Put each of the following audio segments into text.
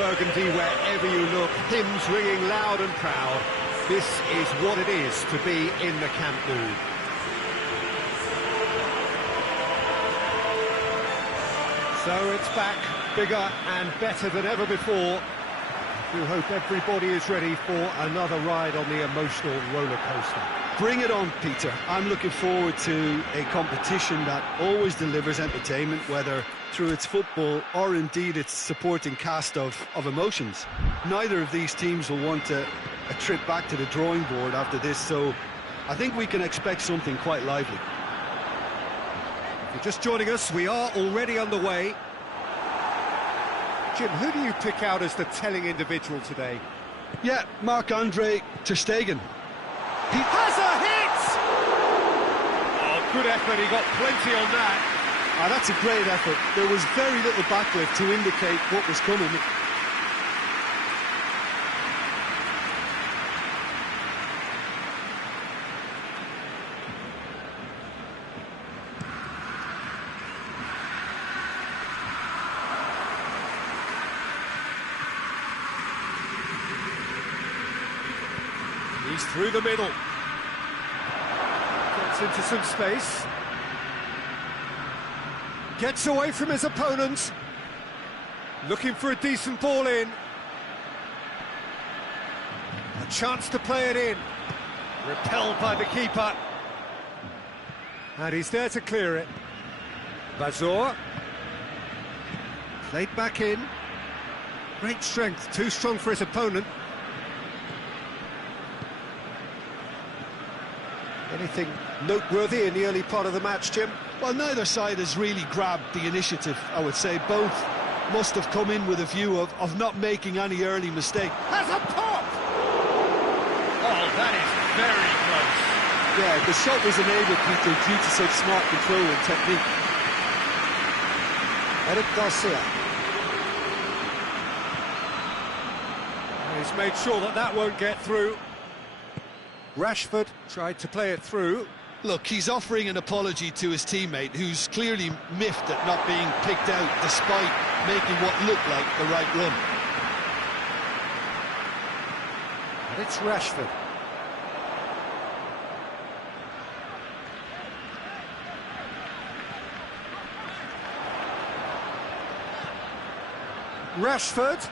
burgundy wherever you look, hymns ringing loud and proud. This is what it is to be in the Camp Nou. So it's back, bigger and better than ever before. We hope everybody is ready for another ride on the emotional roller coaster. Bring it on, Peter. I'm looking forward to a competition that always delivers entertainment, whether through its football or indeed its supporting cast of emotions. Neither of these teams will want a trip back to the drawing board after this, so I think we can expect something quite lively. If you're just joining us, we are already underway. Jim, who do you pick out as the telling individual today? Yeah, Marc-Andre ter Stegen. He has a hit! Oh, good effort, he got plenty on that. That's a great effort. There was very little backlift to indicate what was coming. He's through the middle. Gets into some space. Gets away from his opponent. Looking for a decent ball in. A chance to play it in. Repelled by the keeper. And he's there to clear it. Bazor. Played back in. Great strength, too strong for his opponent. Anything noteworthy in the early part of the match, Jim? Well, neither side has really grabbed the initiative, I would say. Both must have come in with a view of not making any early mistake. Has a pop! Oh, that is very close. Yeah, the shot was enabled, Peter, due to such smart control and technique. Eric Garcia. He's made sure that that won't get through. Rashford tried to play it through. Look, he's offering an apology to his teammate, who's clearly miffed at not being picked out despite making what looked like the right run. And it's Rashford. Rashford.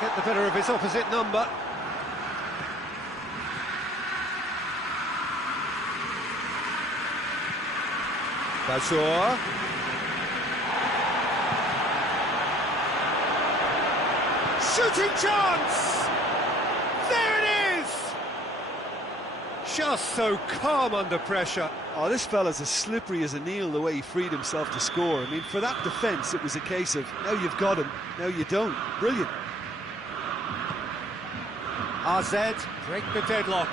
Get the better of his opposite number. Bazor. Shooting chance! There it is! Just so calm under pressure. Oh, this fella's as slippery as a needle the way he freed himself to score. I mean, for that defence, it was a case of, now you've got him, now you don't. Brilliant. RZ break the deadlock.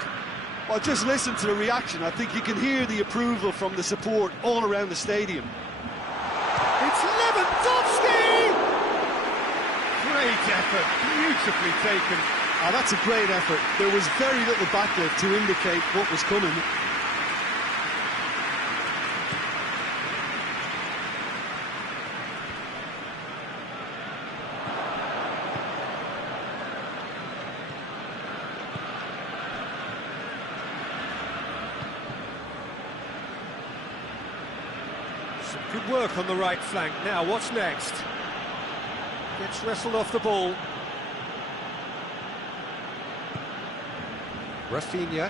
Well, just listen to the reaction. I think you can hear the approval from the support all around the stadium. It's Lewandowski! Great effort, beautifully taken. Oh, that's a great effort. There was very little backlift to indicate what was coming. Good work on the right flank. Now, what's next? Gets wrestled off the ball. Rafinha.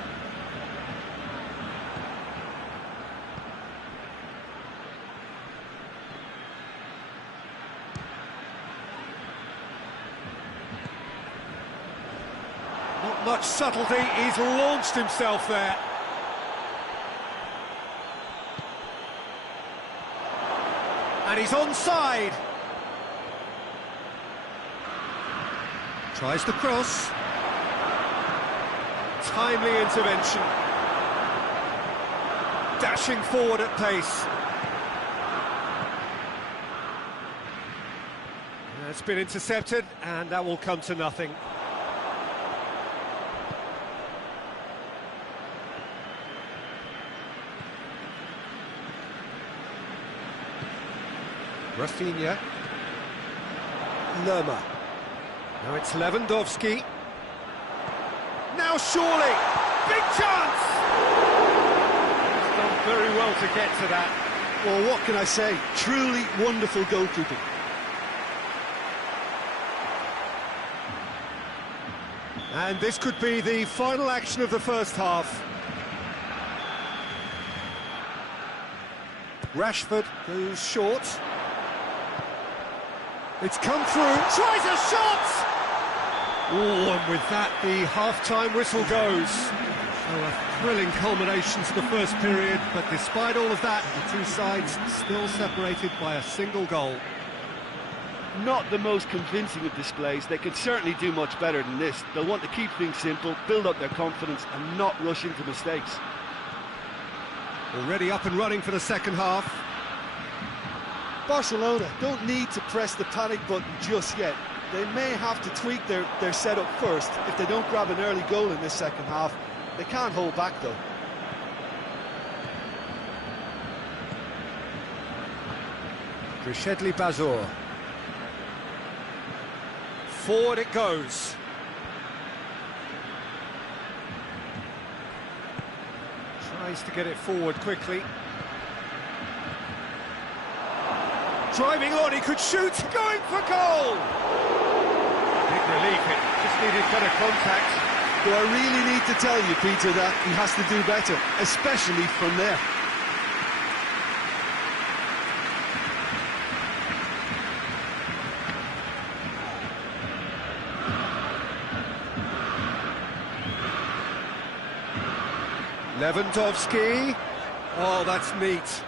Not much subtlety, he's launched himself there. And he's onside. Tries the cross. Timely intervention. Dashing forward at pace. It's been intercepted, and that will come to nothing. Rafinha. Lerma. Now it's Lewandowski. Now surely! Big chance! He's done very well to get to that. Well, what can I say? Truly wonderful goalkeeping. And this could be the final action of the first half. Rashford goes short. It's come through, tries a shot! Oh, and with that, the half-time whistle goes. So a thrilling culmination to the first period, but despite all of that, the two sides still separated by a single goal. Not the most convincing of displays. They could certainly do much better than this. They'll want to keep things simple, build up their confidence and not rush into mistakes. Already up and running for the second half. Barcelona don't need to press the panic button just yet. They may have to tweak their setup first if they don't grab an early goal in this second half. They can't hold back though. Rishedli Bazor. Forward it goes. Tries to get it forward quickly. Driving on, he could shoot, going for goal! Big relief, it just needed better contact. Do I really need to tell you, Peter, that he has to do better, especially from there? Lewandowski. Oh, that's neat.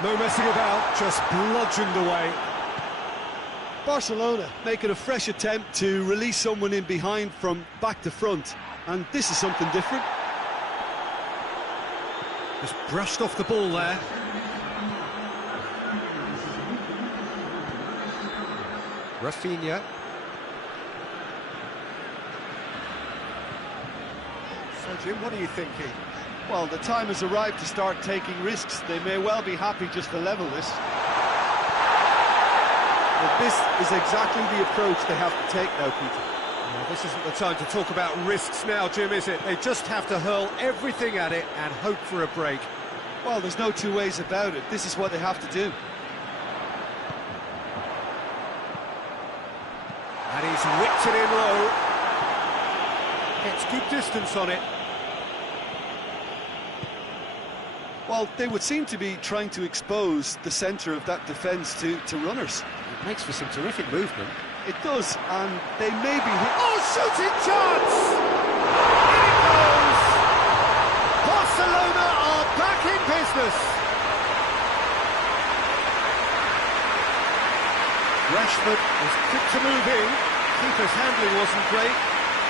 No messing about, just bludgeoned away. Barcelona making a fresh attempt to release someone in behind from back to front, and this is something different. Just brushed off the ball there. Rafinha. So, Jim, what are you thinking? Well, the time has arrived to start taking risks. They may well be happy just to level this. But this is exactly the approach they have to take now, Peter. Well, this isn't the time to talk about risks now, Jim, is it? They just have to hurl everything at it and hope for a break. Well, there's no two ways about it. This is what they have to do. And he's whipped it in low. Gets good distance on it. Well, they would seem to be trying to expose the centre of that defence to runners. It makes for some terrific movement. It does, and they may be hit. Oh, shooting chance! In it goes! Barcelona are back in business! Rashford was quick to move in. Keeper's handling wasn't great.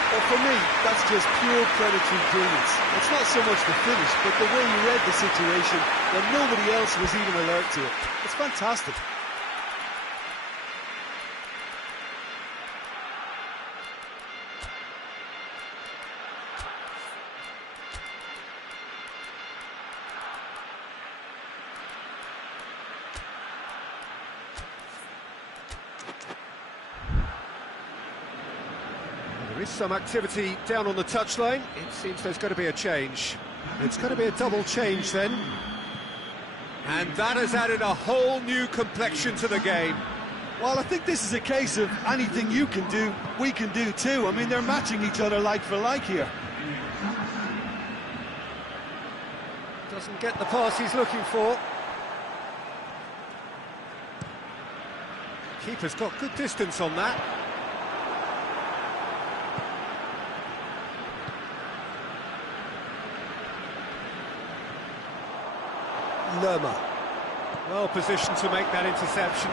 Well, for me, that's just pure predatory brilliance. It's not so much the finish, but the way he read the situation when nobody else was even alert to it. It's fantastic. There is some activity down on the touchline. It seems there's going to be a change. It's going to be a double change then. And that has added a whole new complexion to the game. Well, I think this is a case of anything you can do, we can do too. I mean, they're matching each other like for like here. Doesn't get the pass he's looking for. Keeper's got good distance on that. Lerma. Well positioned to make that interception.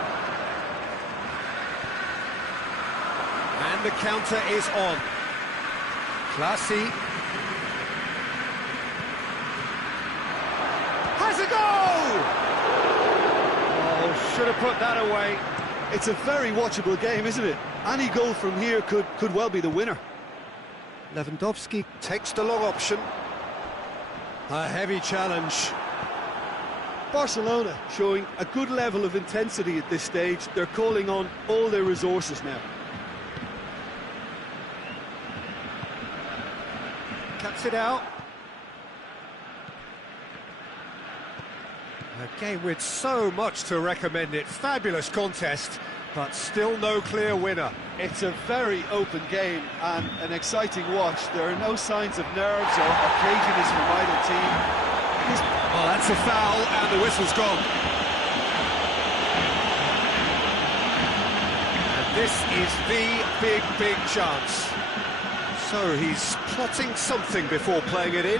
And the counter is on. Classy. Has a goal! Oh, should have put that away. It's a very watchable game, isn't it? Any goal from here could well be the winner. Lewandowski takes the long option. A heavy challenge. Barcelona showing a good level of intensity at this stage. They're calling on all their resources now. Cuts it out. A game with so much to recommend it. Fabulous contest, but still no clear winner. It's a very open game and an exciting watch. There are no signs of nerves or cageiness from either team. Well, that's a foul, and the whistle's gone. And this is the big chance. So he's plotting something before playing it in.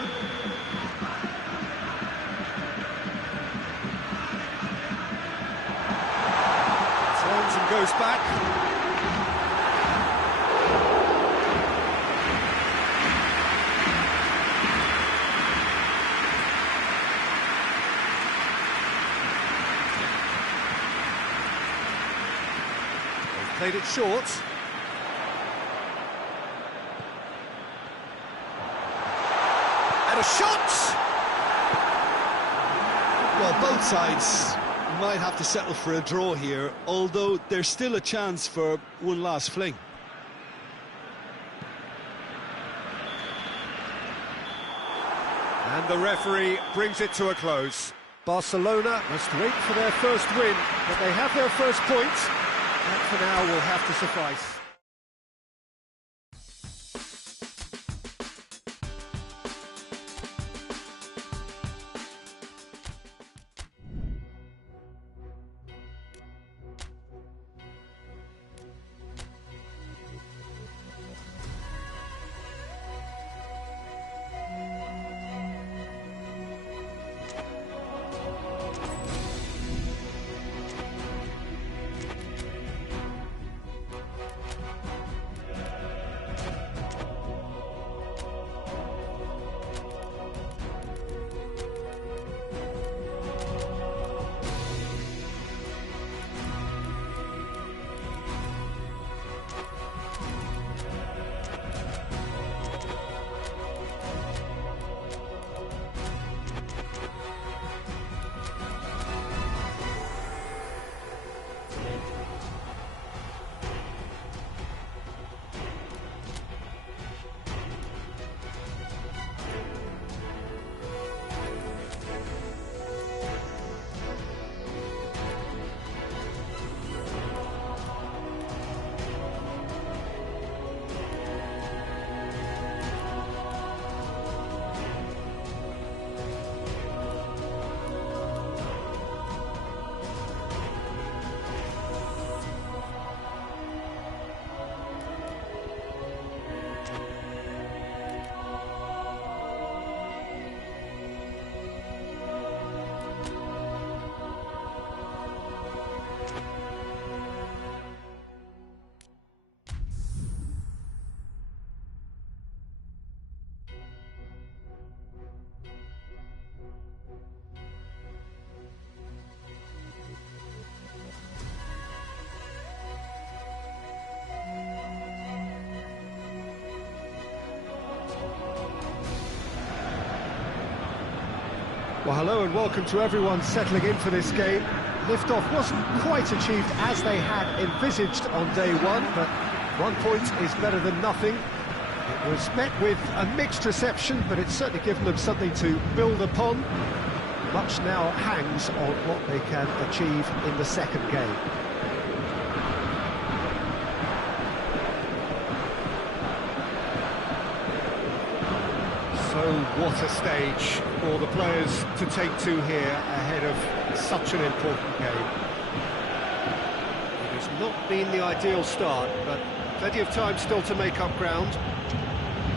Turns and goes back. Played it short. And a shot! Well, both sides might have to settle for a draw here, although there's still a chance for one last fling. And the referee brings it to a close. Barcelona must wait for their first win, but they have their first point. That for now will have to suffice. Well, hello and welcome to everyone settling in for this game. Liftoff wasn't quite achieved as they had envisaged on day one, but 1 point is better than nothing. It was met with a mixed reception, but it's certainly given them something to build upon. Much now hangs on what they can achieve in the second game. So what a stage for the players to take to here ahead of such an important game. It has not been the ideal start, but plenty of time still to make up ground.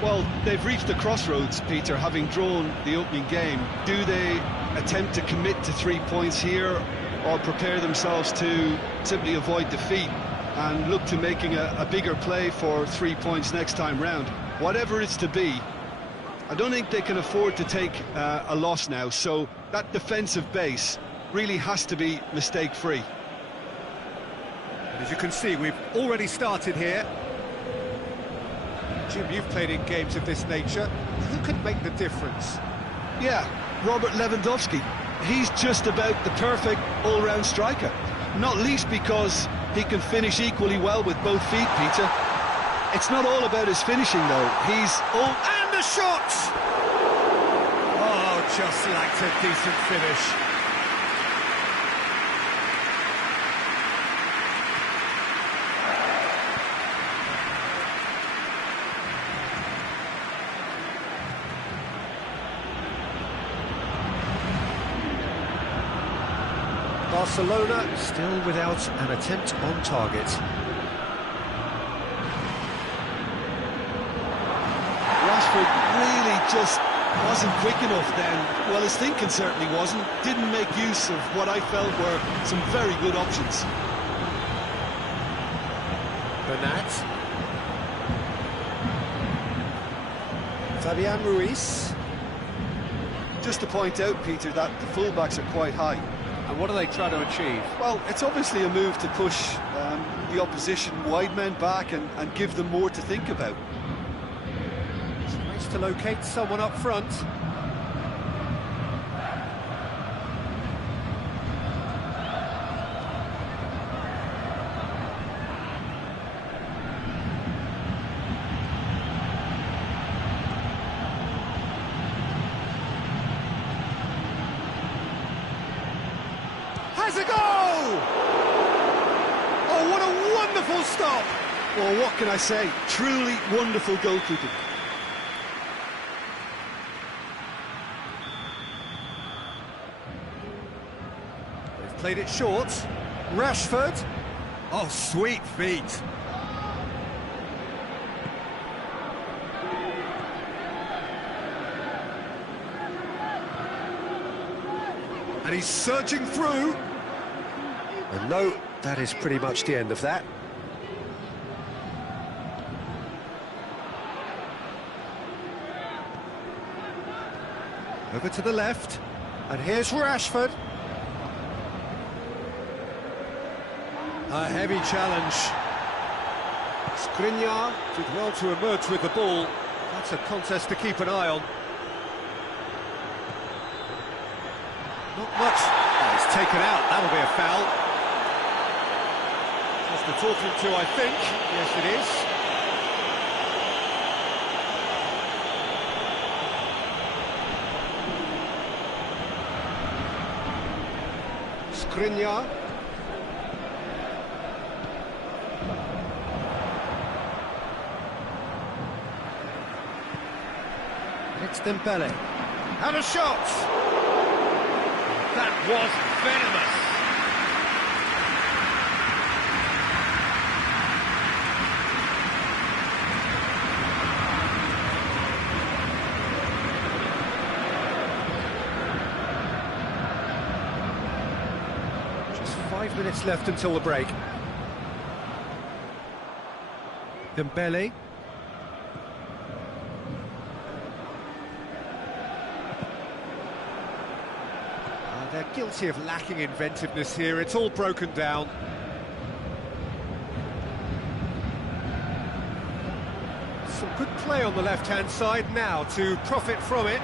Well, they've reached a crossroads, Peter, having drawn the opening game. Do they attempt to commit to 3 points here, or prepare themselves to simply avoid defeat and look to making a bigger play for 3 points next time round? Whatever it's to be, I don't think they can afford to take a loss now, so that defensive base really has to be mistake-free. As you can see, we've already started here. Jim, you've played in games of this nature. Who could make the difference? Yeah, Robert Lewandowski. he's just about the perfect all-round striker. Not least because he can finish equally well with both feet, Peter. It's not all about his finishing, though. And the shot! Oh, just lacked a decent finish. Barcelona still without an attempt on target. Rashford really just wasn't quick enough then. Well, his thinking certainly wasn't. Didn't make use of what I felt were some very good options. Bernat. Fabian Ruiz. Just to point out, Peter, that the fullbacks are quite high. And what are they trying to achieve? Well, it's obviously a move to push the opposition wide men back and give them more to think about. Nice to locate someone up front. Has a goal! Oh, what a wonderful stop! Well, what can I say? Truly wonderful goalkeeping. They've played it short. Rashford. Oh, sweet feet. And he's surging through. And no, that is pretty much the end of that. Over to the left. And here's Rashford. A heavy challenge. Skriniar did well to emerge with the ball. That's a contest to keep an eye on. Not much. Oh, he's taken out. That'll be a foul. Just the talking to, I think. Yes, it is. Skriniar. It's Dembele. And a shot! That was venomous. Just 5 minutes left until the break. Dembele. They're guilty of lacking inventiveness here. It's all broken down. Some good play on the left-hand side now to profit from it.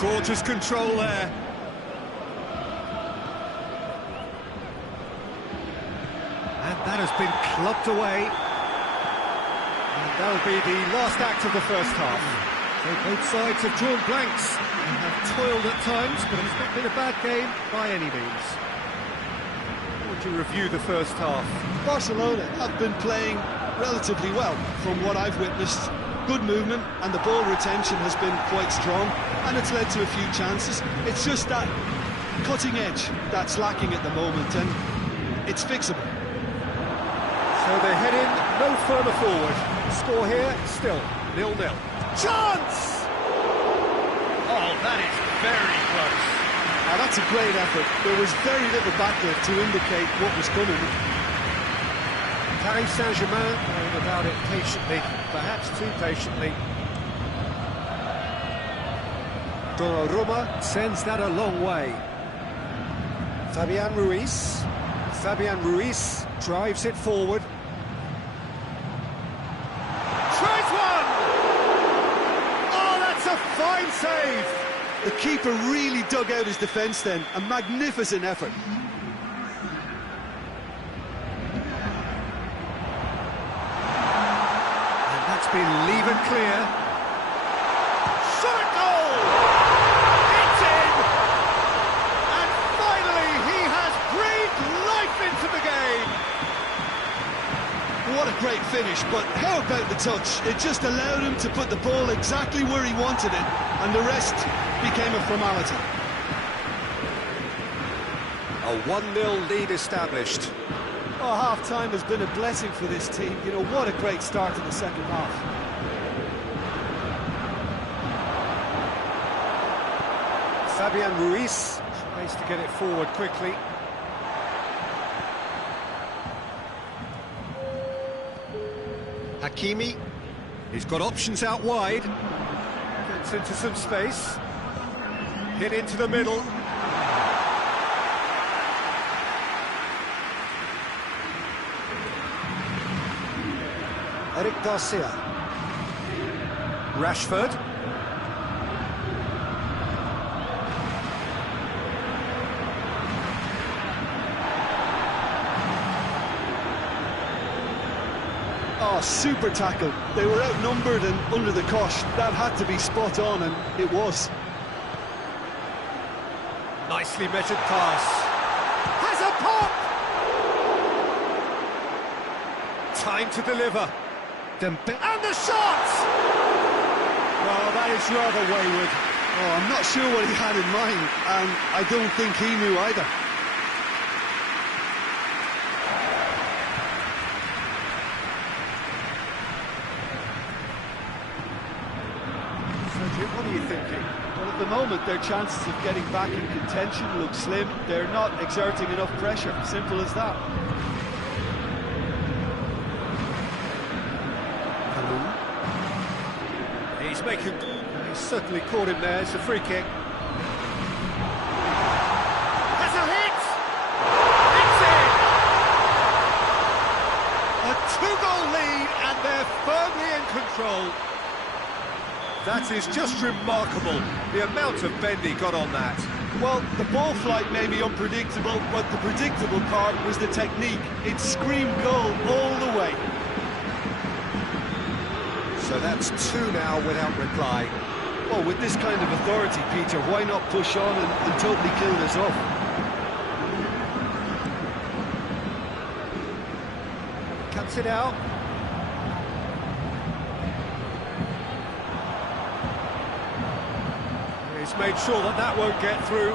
Gorgeous control there. And that has been clubbed away. And that'll be the last act of the first half. So both sides have drawn blanks and have toiled at times, but it's not been a bad game by any means. How would you review the first half? Barcelona have been playing relatively well from what I've witnessed. Good movement and the ball retention has been quite strong, and it's led to a few chances. It's just that cutting edge that's lacking at the moment, and it's fixable. So they head in no further forward. Score here, still 0-0. Chance! Oh, that is very close. Now that's a great effort. There was very little backlift to indicate what was coming. Paris Saint-Germain going about it patiently, perhaps too patiently. Donnarumma sends that a long way. Fabian Ruiz. Fabian Ruiz drives it forward. Tries one! save! The keeper really dug out his defence then, a magnificent effort. And that's been levered clear. Shot goal! It's in! And finally he has breathed life into the game! What a great finish, but how about the touch? It just allowed him to put the ball exactly where he wanted it, and the rest became a formality. A 1-0 lead established. Oh, half-time has been a blessing for this team. You know, what a great start to the second half. Fabian Ruiz tries to get it forward quickly. Hakimi, he's got options out wide. Gets into some space. Hit into the middle. Eric Garcia. Rashford. Oh, super tackle. They were outnumbered and under the cosh. That had to be spot on, and it was. Nicely measured pass. Has a pop! Time to deliver. And the shot! Oh, that is rather wayward. Oh, I'm not sure what he had in mind, and I don't think he knew either. What are you thinking? Well, at the moment, their chances of getting back in contention look slim. They're not exerting enough pressure. Simple as that. He's certainly caught him there. It's a free kick. Has a hit! It's in! A 2-goal lead, and they're firmly in control. That is just remarkable, the amount of bend he got on that. Well, the ball flight may be unpredictable, but the predictable part was the technique. It screamed goal all the way. So that's 2 now without reply. Well, with this kind of authority, Peter, why not push on and totally kill this off? Cuts it out. He's made sure that that won't get through.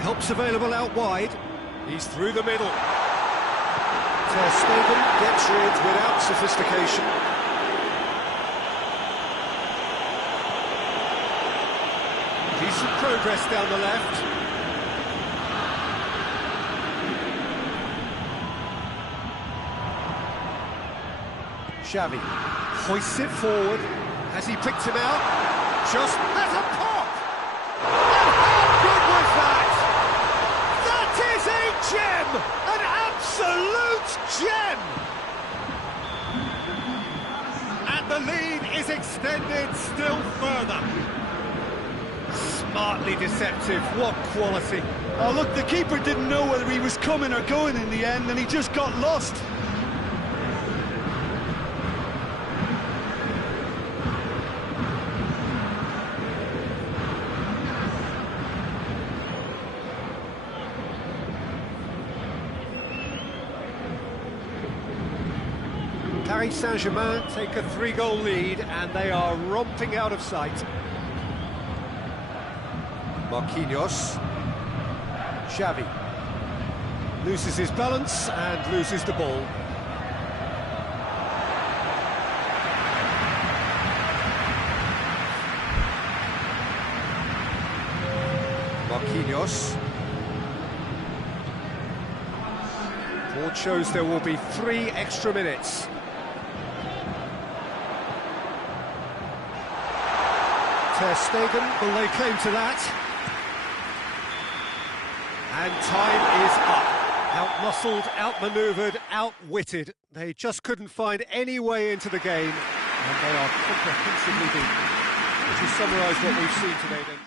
Help's available out wide. He's through the middle. Ter Stegen gets rid without sophistication. Decent progress down the left. Xavi hoists it forward. Has he picked him out? Just has a pop! And how good was that? That is a gem! An absolute gem! And the lead is extended still further. Smartly deceptive, what quality. Oh, look, the keeper didn't know whether he was coming or going in the end, and he just got lost. Paris Saint-Germain take a 3-goal lead and they are romping out of sight. Marquinhos. Xavi loses his balance and loses the ball. Marquinhos. Board shows there will be 3 extra minutes. Ter Stegen will lay claim to that. And time is up. Out-muscled, out-manoeuvred, outwitted. They just couldn't find any way into the game, and they are comprehensively beaten. Would you summarise what we've seen today then?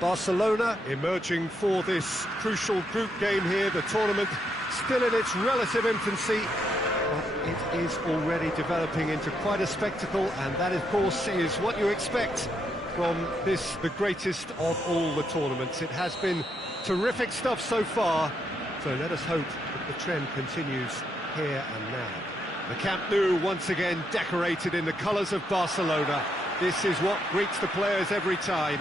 Barcelona emerging for this crucial group game here. The tournament still in its relative infancy, but it is already developing into quite a spectacle, and that, of course, is what you expect from this, the greatest of all the tournaments. It has been terrific stuff so far, so let us hope that the trend continues here and now. The Camp Nou once again decorated in the colours of Barcelona. This is what greets the players every time.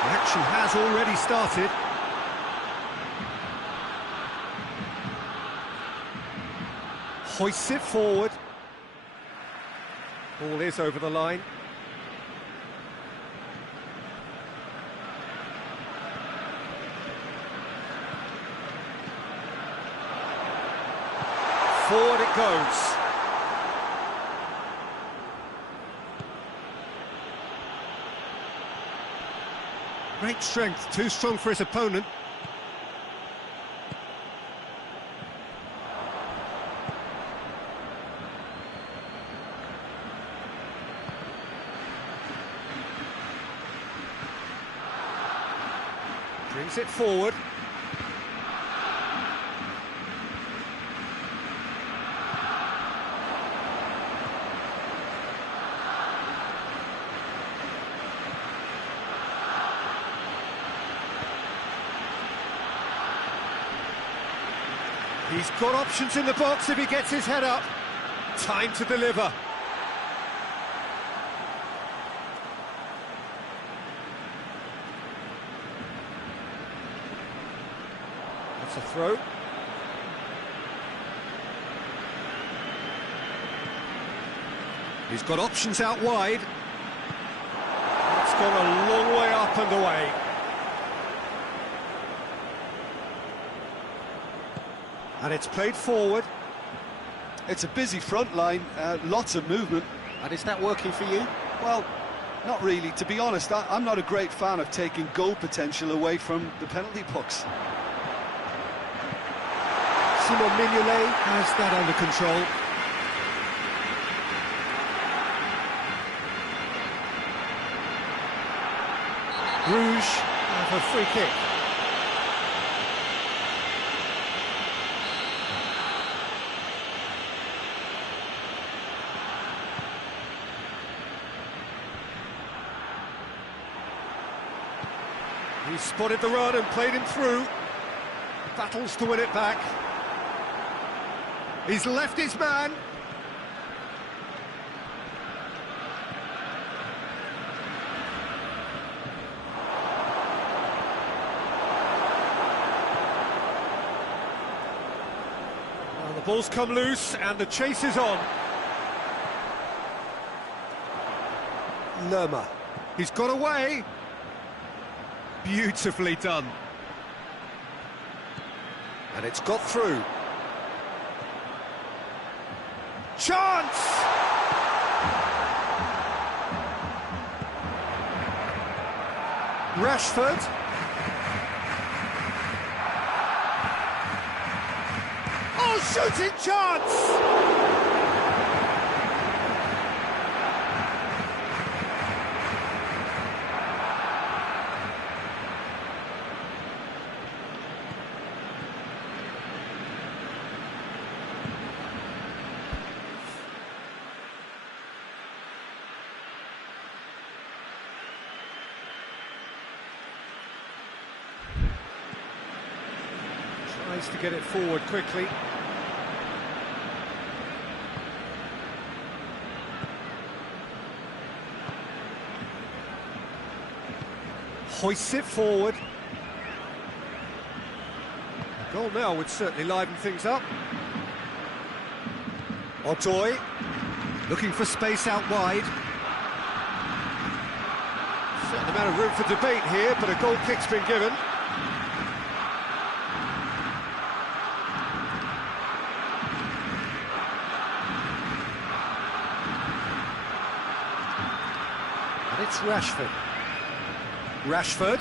The action has already started. Hoists it forward. Ball is over the line. Forward it goes. Great strength, too strong for his opponent. Brings it forward. He's got options in the box if he gets his head up. Time to deliver. That's a throw. He's got options out wide. It's gone a long way up and away. And it's played forward. It's a busy front line, lots of movement. And is that working for you? Well, not really. To be honest, I'm not a great fan of taking goal potential away from the penalty box. Simon Mignolet has that under control. Bruges have a free kick. He spotted the run and played him through. Battles to win it back. He's left his man. Well, the ball's come loose and the chase is on. Lerma. He's got away. Beautifully done. And it's got through. Chance! Rashford. Oh, shooting chance! Tries to get it forward quickly. Hoists it forward. A goal now would certainly liven things up. Odoy looking for space out wide. Certain amount of room for debate here, but a goal kick's been given. And it's Rashford. Rashford.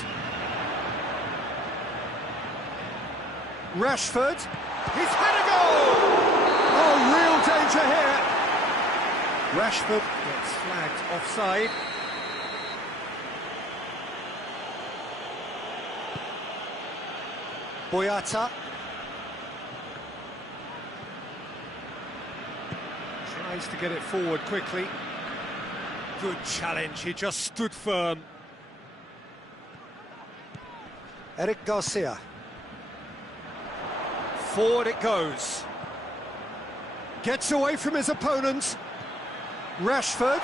Rashford. He's had a goal! Oh, real danger here. Rashford gets flagged offside. Boyata. Tries to get it forward quickly. Good challenge, he just stood firm. Eric Garcia. Forward it goes. Gets away from his opponent. Rashford.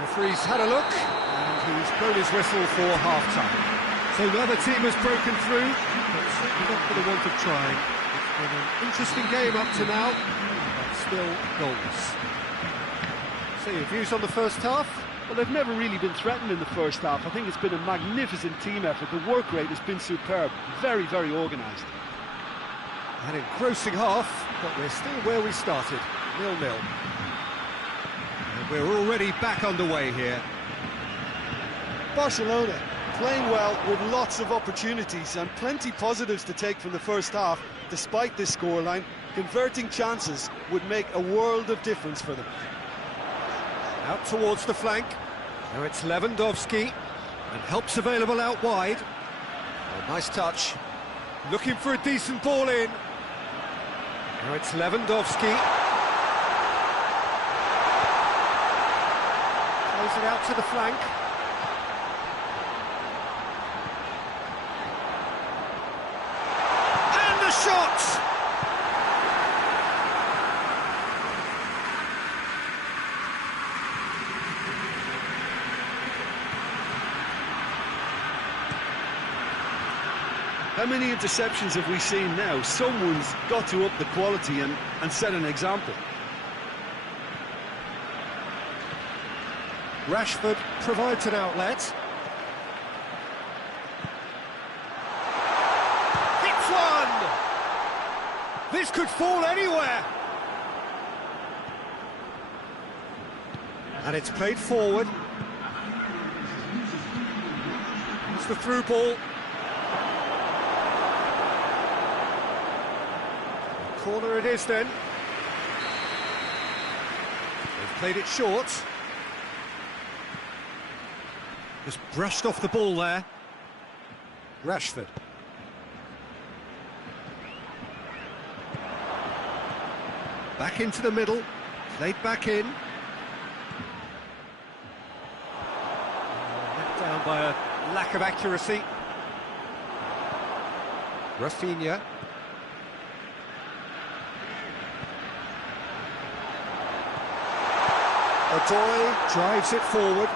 Referee's had a look, and he's blown his whistle for half-time. So the other team has broken through, but certainly not for the want of trying. It's been an interesting game up to now, but still goals. So your views on the first half? Well, they've never really been threatened in the first half. I think it's been a magnificent team effort. The work rate has been superb. Very, very organised. An engrossing half, but we're still where we started, 0-0. And we're already back underway here. Barcelona playing well with lots of opportunities and plenty positives to take from the first half. Despite this scoreline, converting chances would make a world of difference for them. Out towards the flank. Now it's Lewandowski. And help's available out wide. Oh, nice touch. Looking for a decent ball in. Now it's Lewandowski. Plays it out to the flank. And the shot! How many interceptions have we seen now? Someone's got to up the quality and set an example. Rashford provides an outlet. Hits one! This could fall anywhere! And it's played forward. It's the through ball. Corner it is then. They've played it short. Just brushed off the ball there. Rashford. Back into the middle. Played back in. Let down by a lack of accuracy. Rafinha. Odoi drives it forward.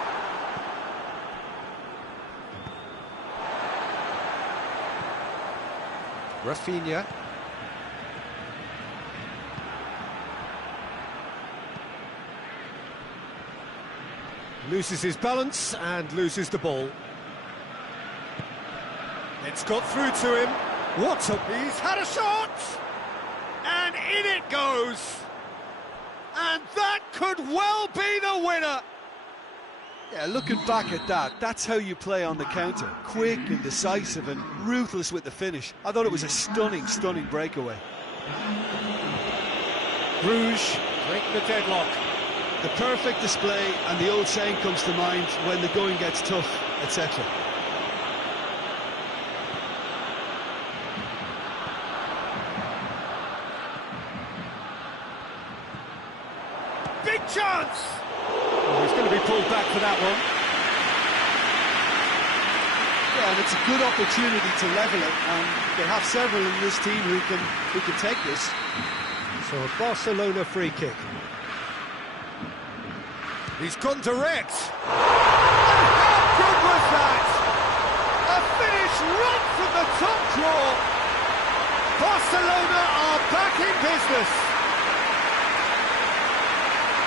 Rafinha. Loses his balance and loses the ball. It's got through to him. What a... He's had a shot! And in it goes! And that could well be the winner! Yeah, looking back at that, that's how you play on the counter. Quick and decisive and ruthless with the finish. I thought it was a stunning, stunning breakaway. Bruges break the deadlock. The perfect display, and the old saying comes to mind, when the going gets tough, etc. Big chance! Oh, he's going to be pulled back for that one. Yeah, and it's a good opportunity to level it, and they have several in this team who can take this. So a Barcelona free kick. He's gone direct. And how good was that? A finish right from the top draw. Barcelona are back in business.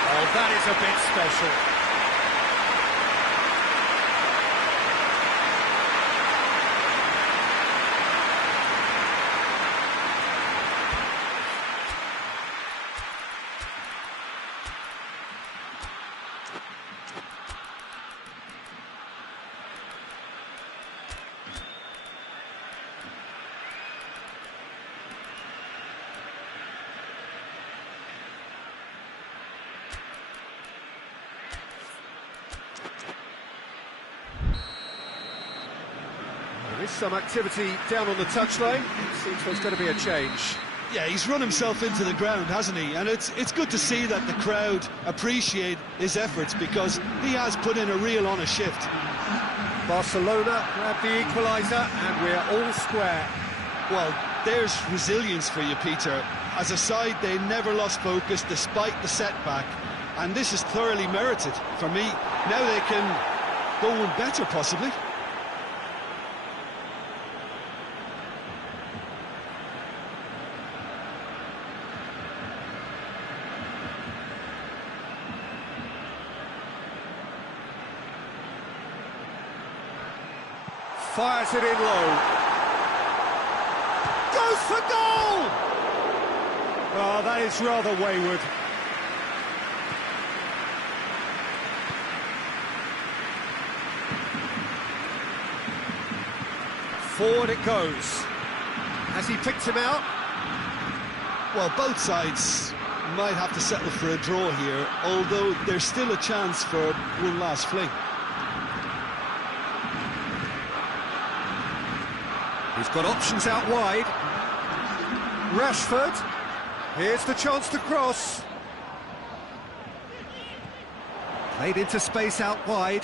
Oh, that is a bit special. There is some activity down on the touchline. It seems there's going to be a change. Yeah, he's run himself into the ground, hasn't he? And it's good to see that the crowd appreciate his efforts, because he has put in a real honest shift. Barcelona grab the equaliser and we're all square. Well, there's resilience for you, Peter. As a side, they never lost focus despite the setback, and this is thoroughly merited for me. Now they can go one better, possibly. Fires it in low. Goes for goal! Oh, that is rather wayward. Forward it goes. Has he picked him out? Well, both sides might have to settle for a draw here, although there's still a chance for one last fling. He's got options out wide. Rashford. Here's the chance to cross. Played into space out wide.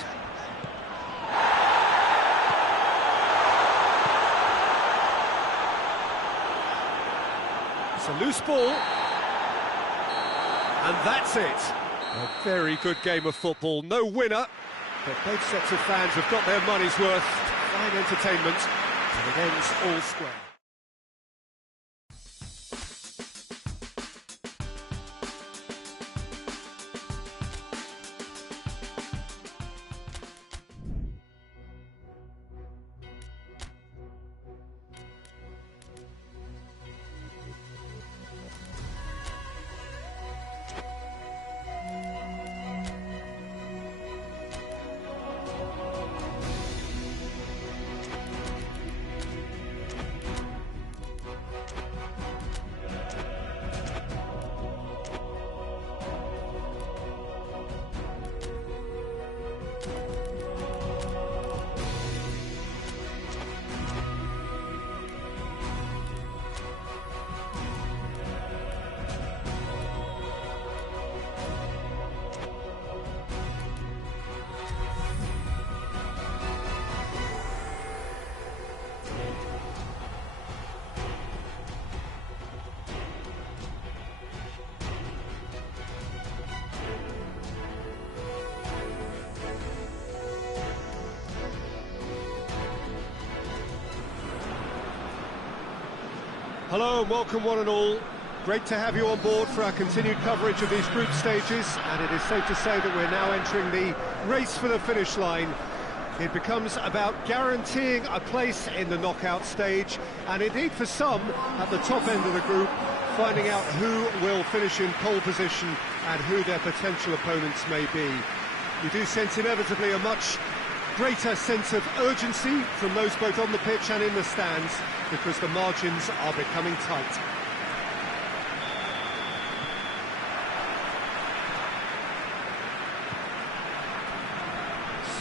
It's a loose ball. And that's it. A very good game of football. No winner, but both sets of fans have got their money's worth. Fine entertainment, and it ends all square. Hello and welcome one and all. Great to have you on board for our continued coverage of these group stages, and it is safe to say that we're now entering the race for the finish line. It becomes about guaranteeing a place in the knockout stage, and indeed for some at the top end of the group, finding out who will finish in pole position and who their potential opponents may be. We do sense inevitably a much greater sense of urgency from those both on the pitch and in the stands, because the margins are becoming tight.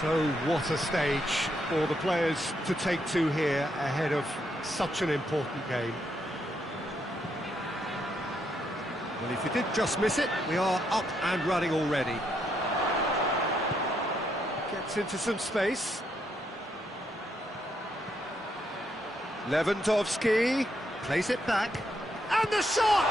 So what a stage for the players to take to here ahead of such an important game. Well, if you did just miss it, we are up and running already. Gets into some space. Lewandowski plays it back, and the shot!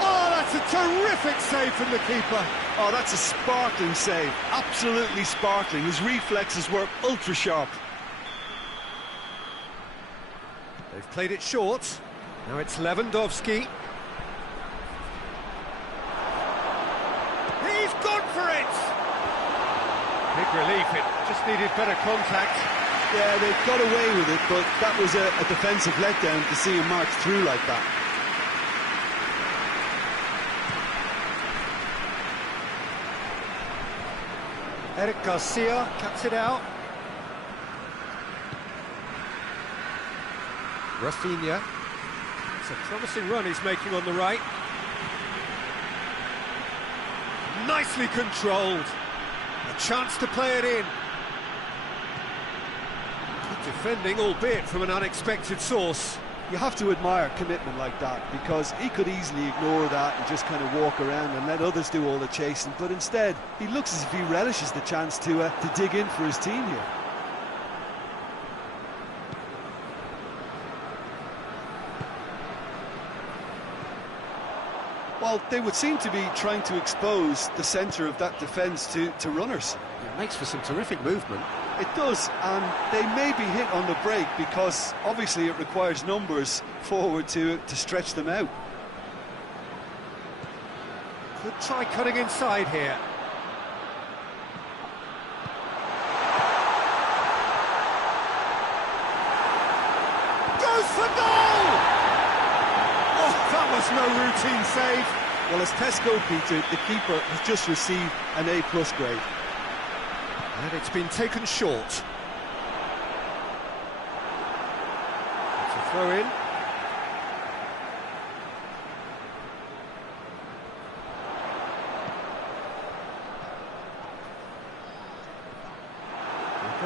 Oh, that's a terrific save from the keeper. Oh, that's a sparkling save, absolutely sparkling. His reflexes were ultra sharp. They've played it short. Now it's Lewandowski. He's gone for it! Big relief, it just needed better contact. Yeah, they got away with it, but that was a defensive letdown to see him march through like that. Eric Garcia cuts it out. Rafinha. It's a promising run he's making on the right. Nicely controlled. A chance to play it in. Good defending, albeit from an unexpected source. You have to admire commitment like that, because he could easily ignore that and just kind of walk around and let others do all the chasing, but instead he looks as if he relishes the chance to dig in for his team here. Well, they would seem to be trying to expose the centre of that defence to runners. It makes for some terrific movement. It does, and they may be hit on the break because obviously it requires numbers forward to stretch them out. Could try cutting inside here. Goes for goal! Oh, that was no routine save. Well, as Tesco, Peter, the keeper has just received an A+ grade. And it's been taken short. It's a throw in.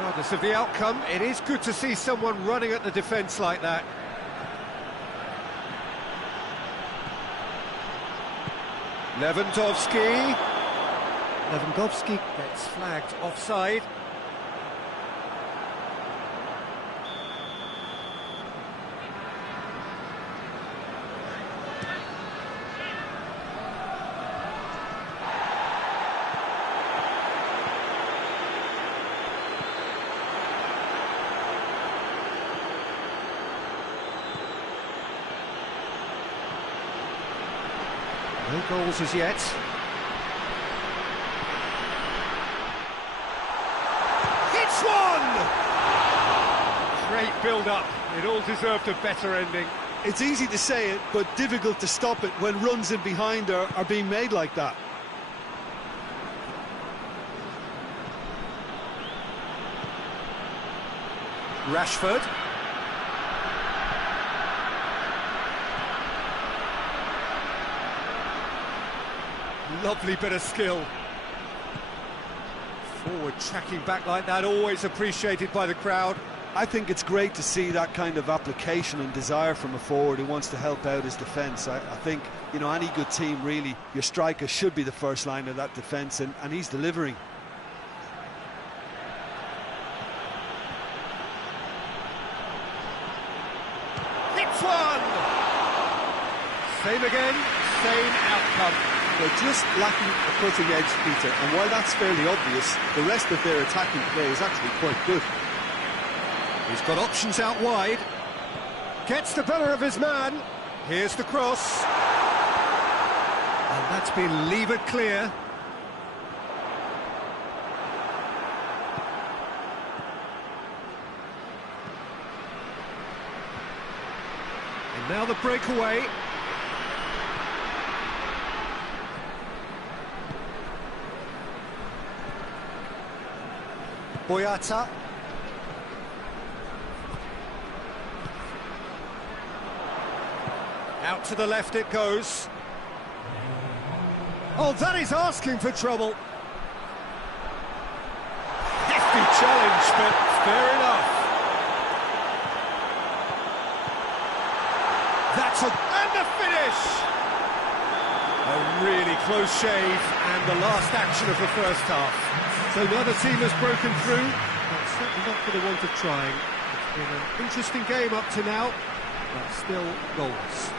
Regardless of the outcome, it is good to see someone running at the defence like that. Lewandowski gets flagged offside. No goals as yet. It's one! Great build-up. It all deserved a better ending. It's easy to say it, but difficult to stop it when runs in behind are being made like that. Rashford. Lovely bit of skill. Forward tracking back like that, always appreciated by the crowd. I think it's great to see that kind of application and desire from a forward who wants to help out his defence. I think, you know, any good team, really, your striker should be the first line of that defence, and he's delivering. It's one! Same again, same outcome. They're just lacking a cutting edge, Peter, and while that's fairly obvious, the rest of their attacking play is actually quite good. He's got options out wide. Gets the better of his man. Here's the cross. And that's been levered clear. And now the breakaway. Boyata. Out to the left it goes. Oh, that is asking for trouble. Hefty challenge, but fair enough. And the finish! A really close shave, and the last action of the first half. So neither team has broken through, but certainly not for the want of trying. It's been an interesting game up to now, but still goals.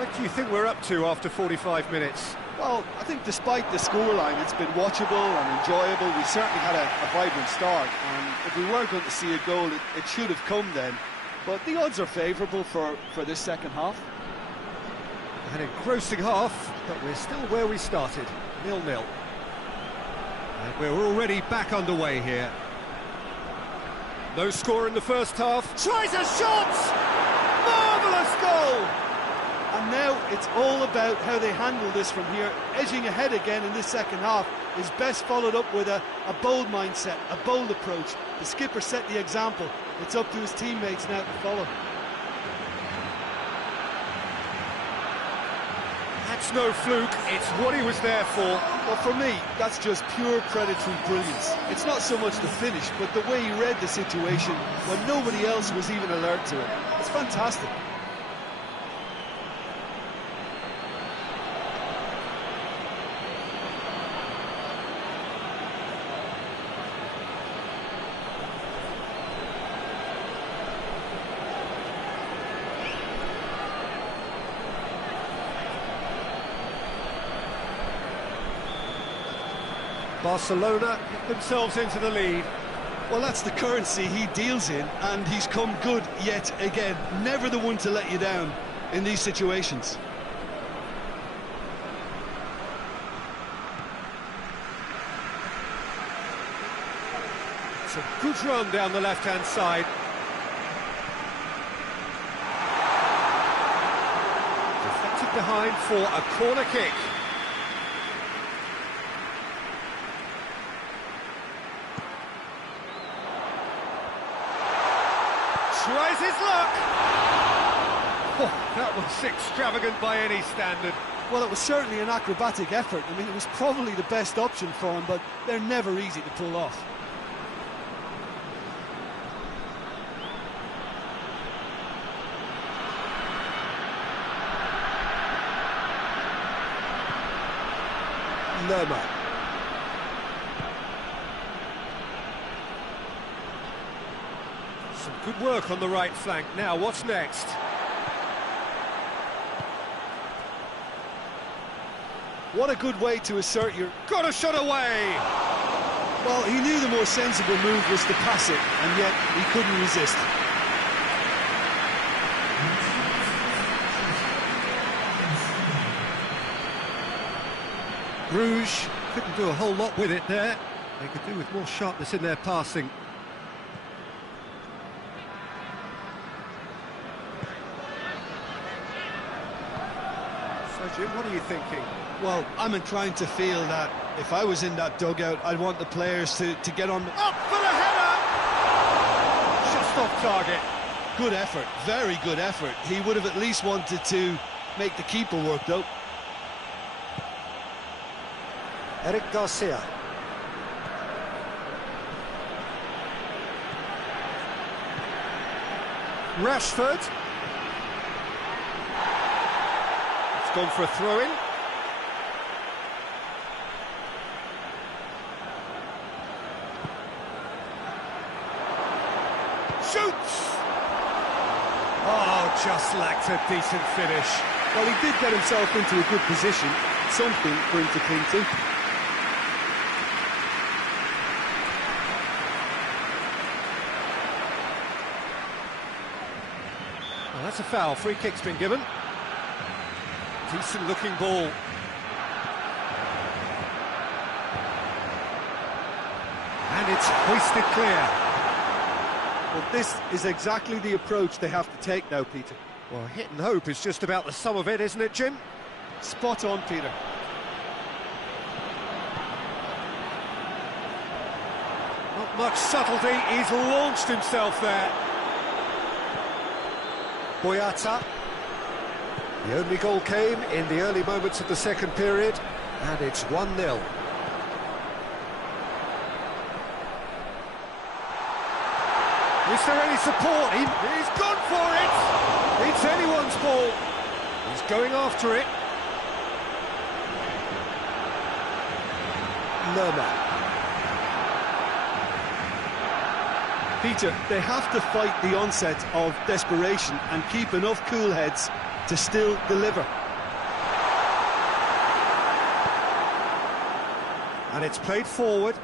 What do you think we're up to after 45 minutes? Well, I think despite the scoreline, it's been watchable and enjoyable. We certainly had a vibrant start, and if we were going to see a goal, it should have come then. But the odds are favourable for this second half. An engrossing half, but we're still where we started, 0-0. And we're already back underway here. No score in the first half. Tries a shot! Marvellous goal! And now it's all about how they handle this from here. Edging ahead again in this second half is best followed up with a bold mindset, a bold approach. The skipper set the example. It's up to his teammates now to follow. That's no fluke, it's what he was there for. Well, for me, that's just pure predatory brilliance. It's not so much the finish, but the way he read the situation when nobody else was even alert to it. It's fantastic. Barcelona get themselves into the lead. Well, that's the currency he deals in, and he's come good yet again. Never the one to let you down in these situations. It's a good run down the left-hand side. Deflected behind for a corner kick. Tries his luck! Oh, that was extravagant by any standard. Well, it was certainly an acrobatic effort. I mean, it was probably the best option for him, but they're never easy to pull off. Lerma. Some good work on the right flank. Now, what's next? What a good way to assert your... Got a shot away! Well, he knew the more sensible move was to pass it, and yet he couldn't resist. Bruges couldn't do a whole lot with it there. They could do with more sharpness in their passing. So, Jim, what are you thinking? Well, I'm inclined to feel that if I was in that dugout, I'd want the players to get on... Up for the header! Just off target. Good effort, very good effort. He would have at least wanted to make the keeper work, though. Eric Garcia. Rashford. It's gone for a throw-in. Shoots! Oh, just lacked a decent finish. Well, he did get himself into a good position. Something for him to cling to. Well, that's a foul. Free kick's been given. Decent looking ball. And it's hoisted clear. Well, this is exactly the approach they have to take now, Peter. Well, hit and hope is just about the sum of it, isn't it, Jim? Spot on, Peter. Not much subtlety. He's launched himself there. Boyata. The only goal came in the early moments of the second period, and it's 1-0. Is there any support? He's gone for it! It's anyone's ball. He's going after it. Lerma. Peter, they have to fight the onset of desperation and keep enough cool heads to still deliver. And it's played forward.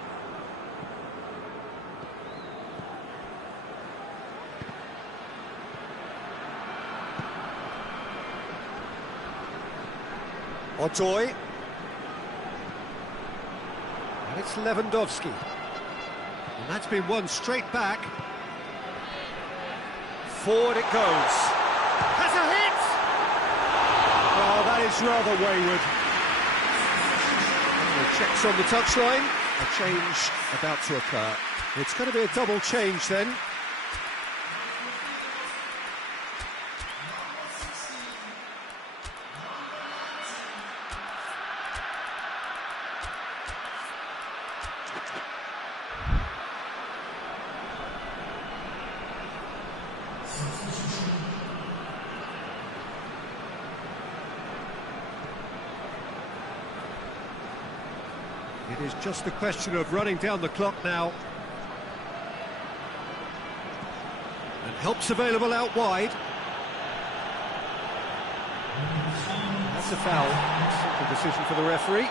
Otoy. And it's Lewandowski. And that's been won straight back. Forward it goes. Has a hit! Oh, that is rather wayward. And the checks on the touchline. A change about to occur. It's going to be a double change then. It is just a question of running down the clock now. And help's available out wide. That's a foul. Simple decision for the referee.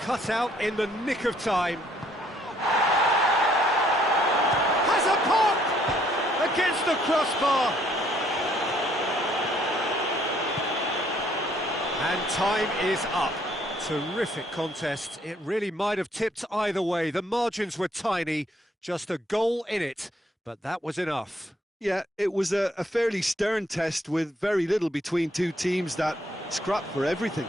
Cut out in the nick of time. Has a pop against the crossbar. And time is up. Terrific contest. It really might have tipped either way. The margins were tiny, just a goal in it, but that was enough. Yeah, it was a fairly stern test with very little between two teams that scrapped for everything.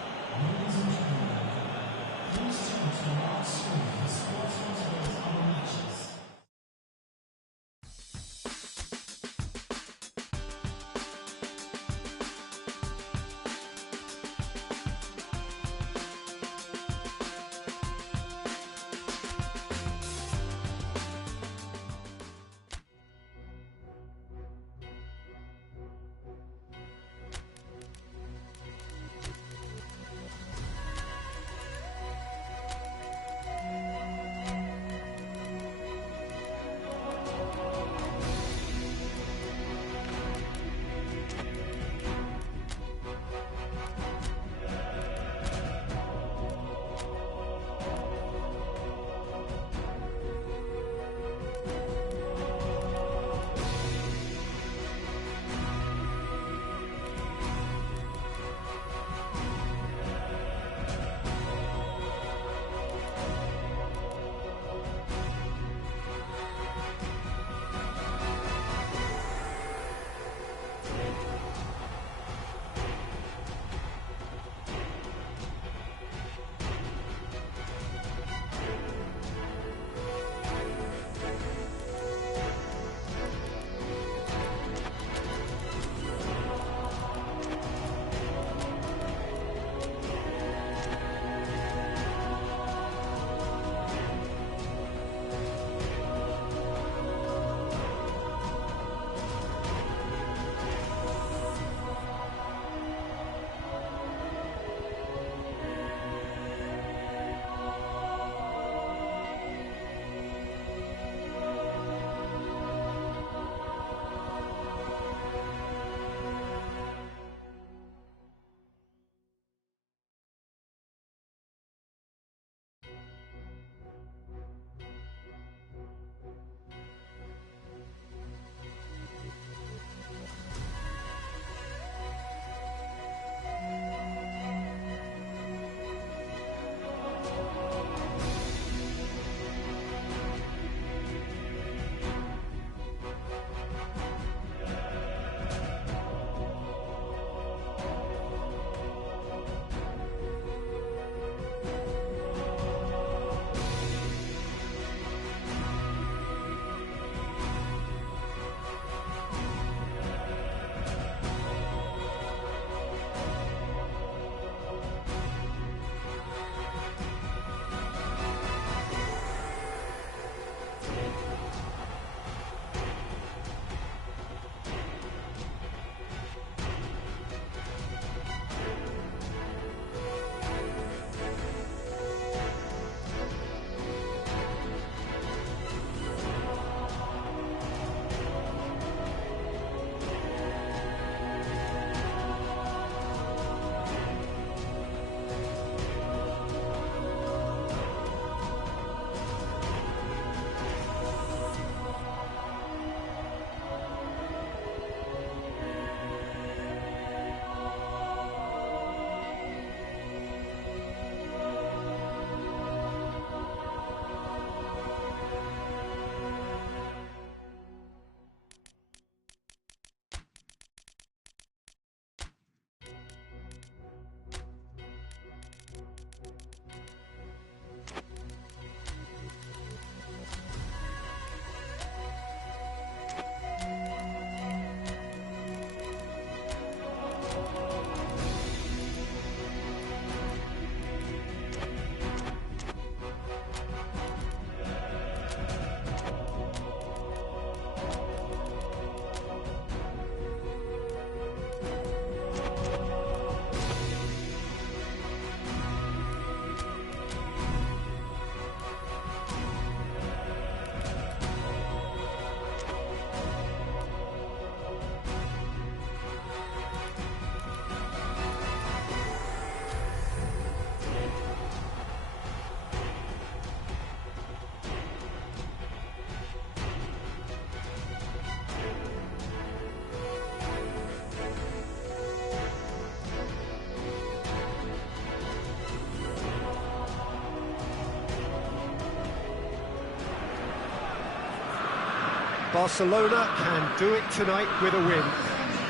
Barcelona can do it tonight with a win.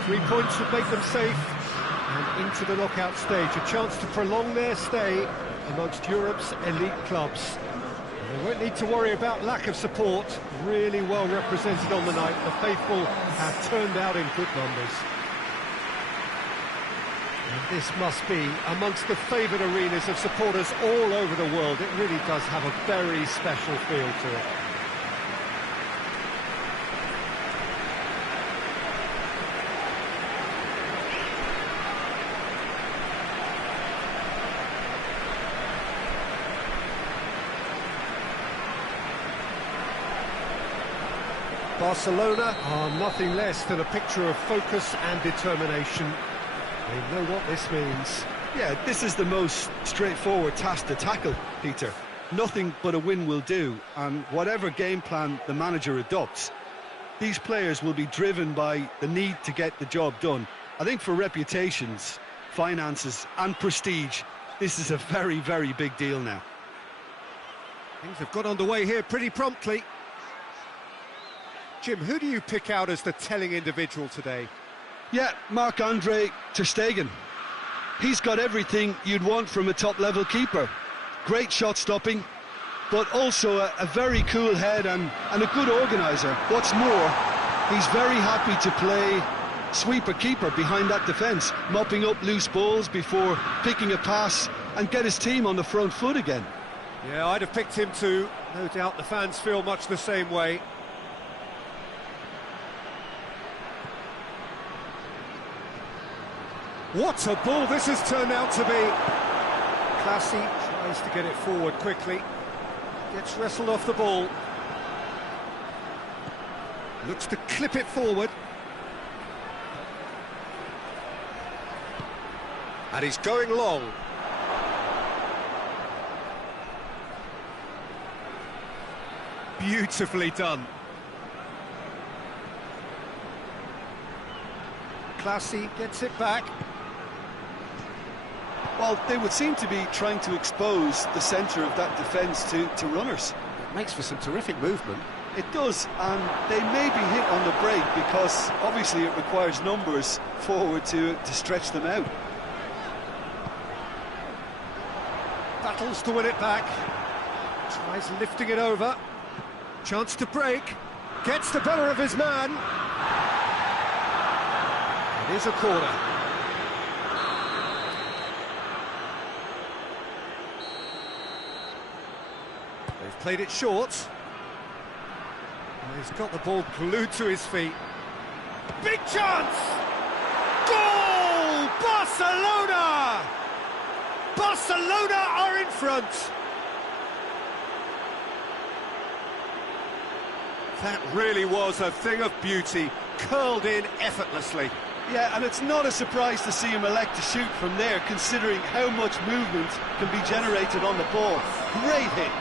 3 points would make them safe and into the knockout stage. A chance to prolong their stay amongst Europe's elite clubs. They won't need to worry about lack of support. Really well represented on the night. The faithful have turned out in good numbers. And this must be amongst the favoured arenas of supporters all over the world. It really does have a very special feel to it. Barcelona are nothing less than a picture of focus and determination. They know what this means. Yeah, this is the most straightforward task to tackle, Peter. Nothing but a win will do, and whatever game plan the manager adopts, these players will be driven by the need to get the job done. I think for reputations, finances and prestige, this is a very, very big deal now. Things have got underway here pretty promptly. Jim, who do you pick out as the telling individual today? Yeah, Marc-Andre ter Stegen. He's got everything you'd want from a top-level keeper. Great shot-stopping, but also a very cool head and a good organiser. What's more, he's very happy to play sweeper-keeper behind that defence, mopping up loose balls before picking a pass and get his team on the front foot again. Yeah, I'd have picked him too. No doubt the fans feel much the same way. What a ball this has turned out to be. Classy tries to get it forward quickly. Gets wrestled off the ball. Looks to clip it forward. And he's going long. Beautifully done. Classy gets it back. Well, they would seem to be trying to expose the centre of that defence to runners. It makes for some terrific movement. It does, and they may be hit on the break because obviously it requires numbers forward to stretch them out. Battles to win it back. Tries lifting it over. Chance to break. Gets the better of his man. It is a corner. They've played it short. And he's got the ball glued to his feet. Big chance! Goal! Barcelona! Barcelona are in front. That really was a thing of beauty, curled in effortlessly. Yeah, and it's not a surprise to see him elect to shoot from there, considering how much movement can be generated on the ball. Great hit.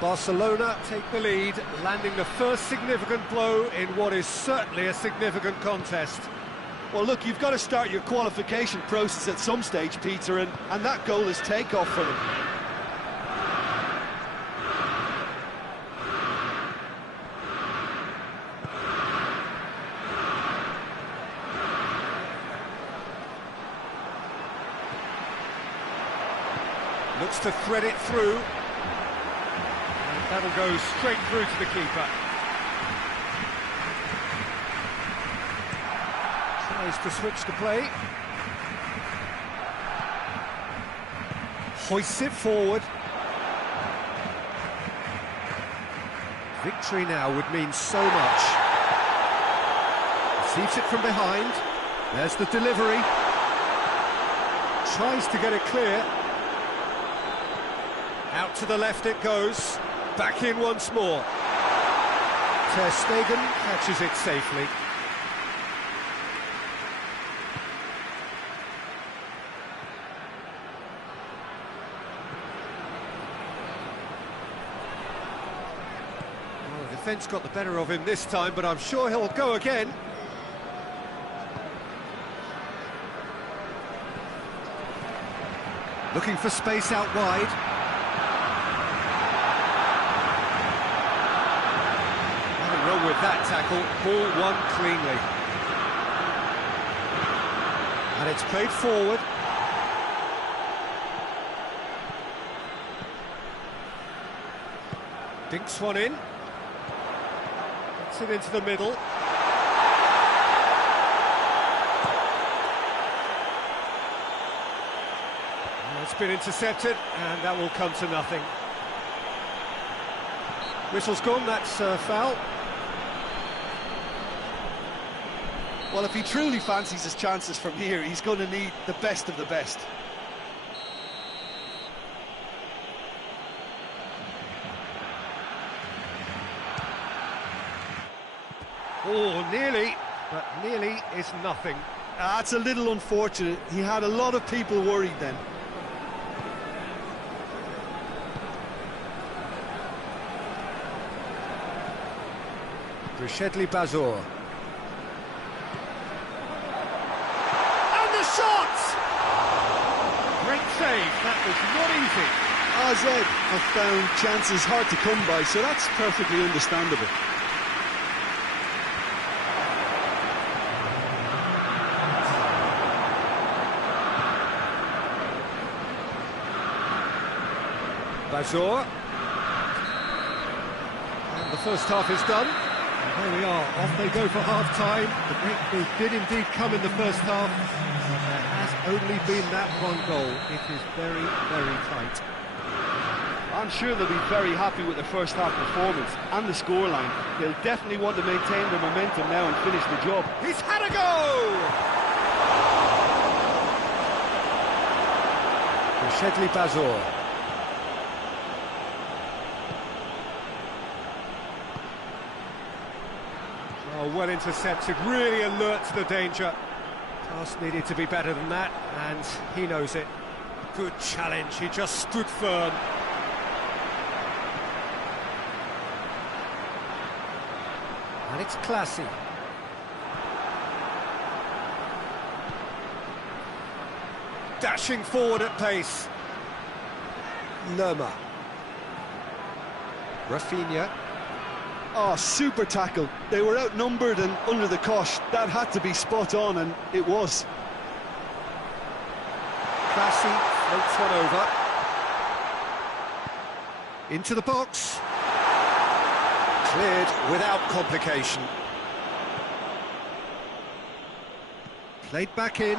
Barcelona take the lead, landing the first significant blow in what is certainly a significant contest. Well, look, you've got to start your qualification process at some stage, Peter, and that goal is takeoff for them. Looks to thread it through. That'll go straight through to the keeper. Tries to switch the play. Hoists it forward. Victory now would mean so much. Receives it from behind. There's the delivery. Tries to get it clear. Out to the left it goes. Back in once more. Ter Stegen catches it safely. Defence got the better of him this time, but I'm sure he'll go again. Looking for space out wide. Nothing wrong with that tackle. Ball won cleanly. And it's played forward. Dinks one in. Gets it into the middle. It's been intercepted, and that will come to nothing. Whistle's gone, that's a foul. Well, if he truly fancies his chances from here, he's going to need the best of the best. Oh, nearly, but nearly is nothing. That's a little unfortunate. He had a lot of people worried then. Brishedli Bazor. And the shot! Great save, that was not easy. AZ have found chances hard to come by, so that's perfectly understandable. Bazor. And the first half is done. And there we are, off they go for half-time. The breakthrough did indeed come in the first half. There has only been that one goal. It is very, very tight. I'm sure they'll be very happy with their first half performance and the scoreline. They'll definitely want to maintain their momentum now and finish the job. He's had a go! Brishedli Bazor. Oh, well intercepted, really alert to the danger. Pass needed to be better than that, and he knows it. Good challenge, he just stood firm. And it's classy. Dashing forward at pace. Lerma. Rafinha. Oh, super tackle. They were outnumbered and under the cosh. That had to be spot on, and it was. Classy floats one over. Into the box. Cleared without complication. Played back in.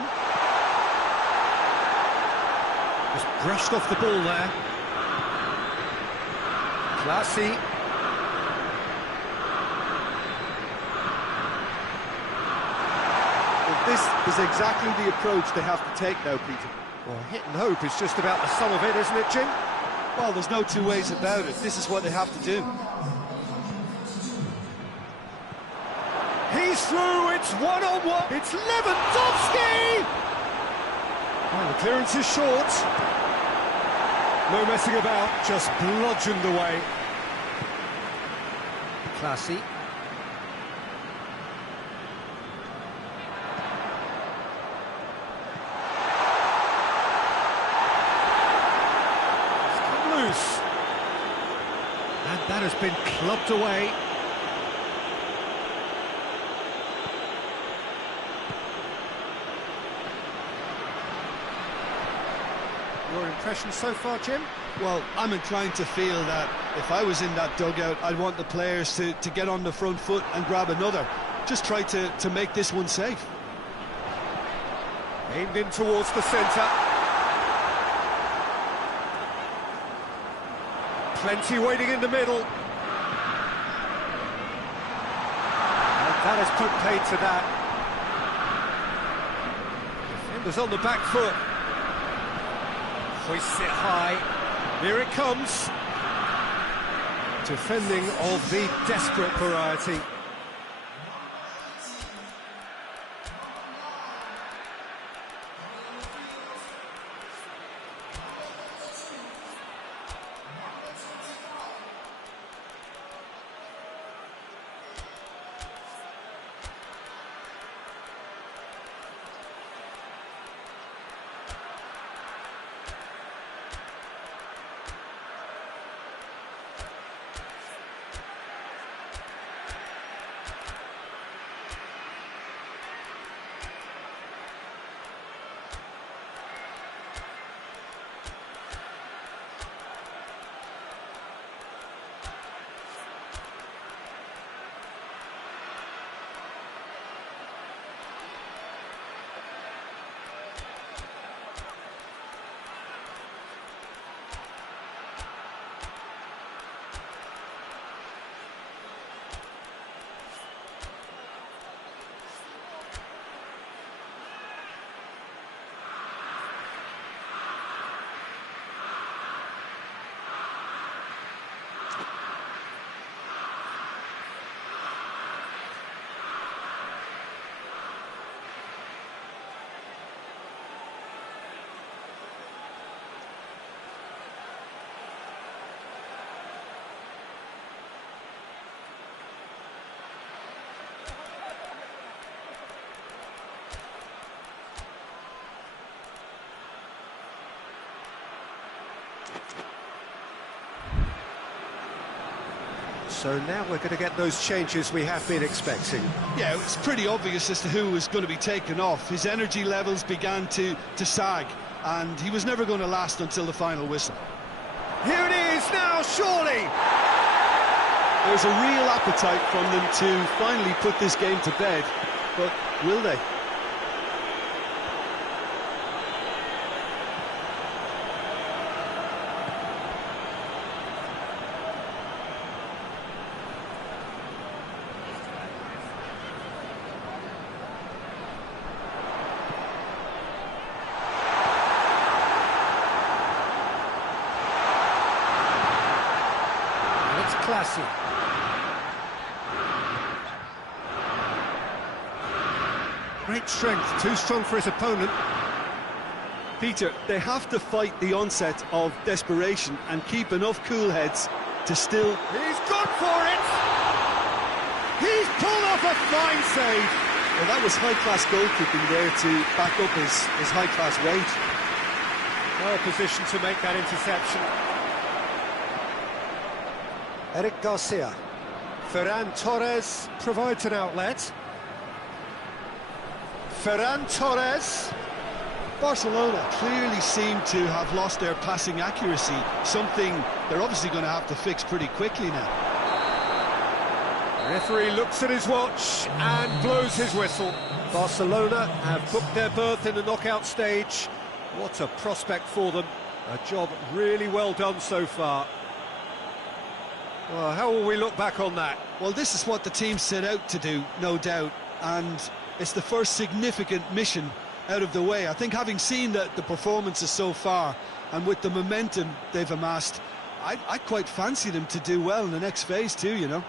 Just brushed off the ball there. Classy. This is exactly the approach they have to take now, Peter. Well, hit and hope is just about the sum of it, isn't it, Jim? Well, there's no two ways about it. This is what they have to do. He's through, it's one-on-one. It's Lewandowski! Well, the clearance is short. No messing about, just bludgeoned away. Classy. And that has been clubbed away. Your impression so far, Jim? Well, I'm inclined to feel that if I was in that dugout, I'd want the players to get on the front foot and grab another. Just try to make this one safe. Aimed in towards the centre. Plenty waiting in the middle. And that has put paid to that. Defenders on the back foot. Hoists it high. Here it comes. Defending of the desperate variety. So now we're going to get those changes we have been expecting. Yeah, it's pretty obvious as to who was going to be taken off. His energy levels began to sag, and he was never going to last until the final whistle. Here it is now, surely! There's a real appetite from them to finally put this game to bed, but will they? It's classy. Great strength, too strong for his opponent. Peter, they have to fight the onset of desperation and keep enough cool heads to still... He's gone for it! He's pulled off a fine save! Well, that was high-class goalkeeping there to back up his high-class weight. Well positioned to make that interception. Eric Garcia. Ferran Torres provides an outlet. Ferran Torres. Barcelona clearly seem to have lost their passing accuracy, something they're obviously going to have to fix pretty quickly now. The referee looks at his watch and blows his whistle. Barcelona have booked their berth in the knockout stage. What a prospect for them. A job really well done so far. Well, how will we look back on that? Well, this is what the team set out to do, no doubt, and it's the first significant mission out of the way. I think having seen the performances so far, and with the momentum they've amassed, I quite fancy them to do well in the next phase too, you know.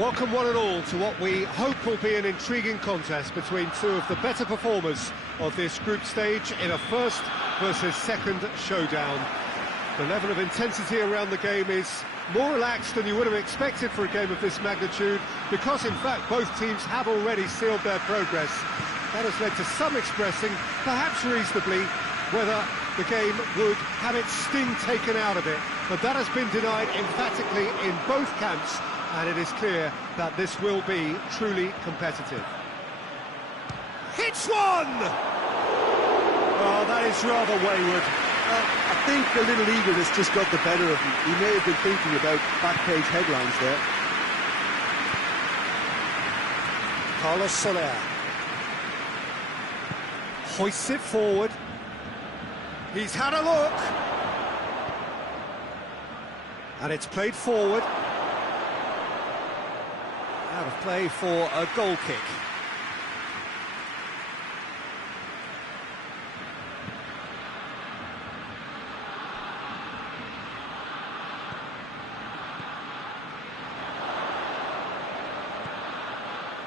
Welcome one and all to what we hope will be an intriguing contest between two of the better performers of this group stage in a first versus second showdown. The level of intensity around the game is more relaxed than you would have expected for a game of this magnitude, because in fact both teams have already sealed their progress. That has led to some expressing, perhaps reasonably, whether the game would have its sting taken out of it, but that has been denied emphatically in both camps, and it is clear that this will be truly competitive. Hits one! Oh, that is rather wayward. I think a little eagerness just got the better of him. He may have been thinking about back-page headlines there. Carlos Soler hoists it forward. He's had a look. And it's played forward. Out of play for a goal kick.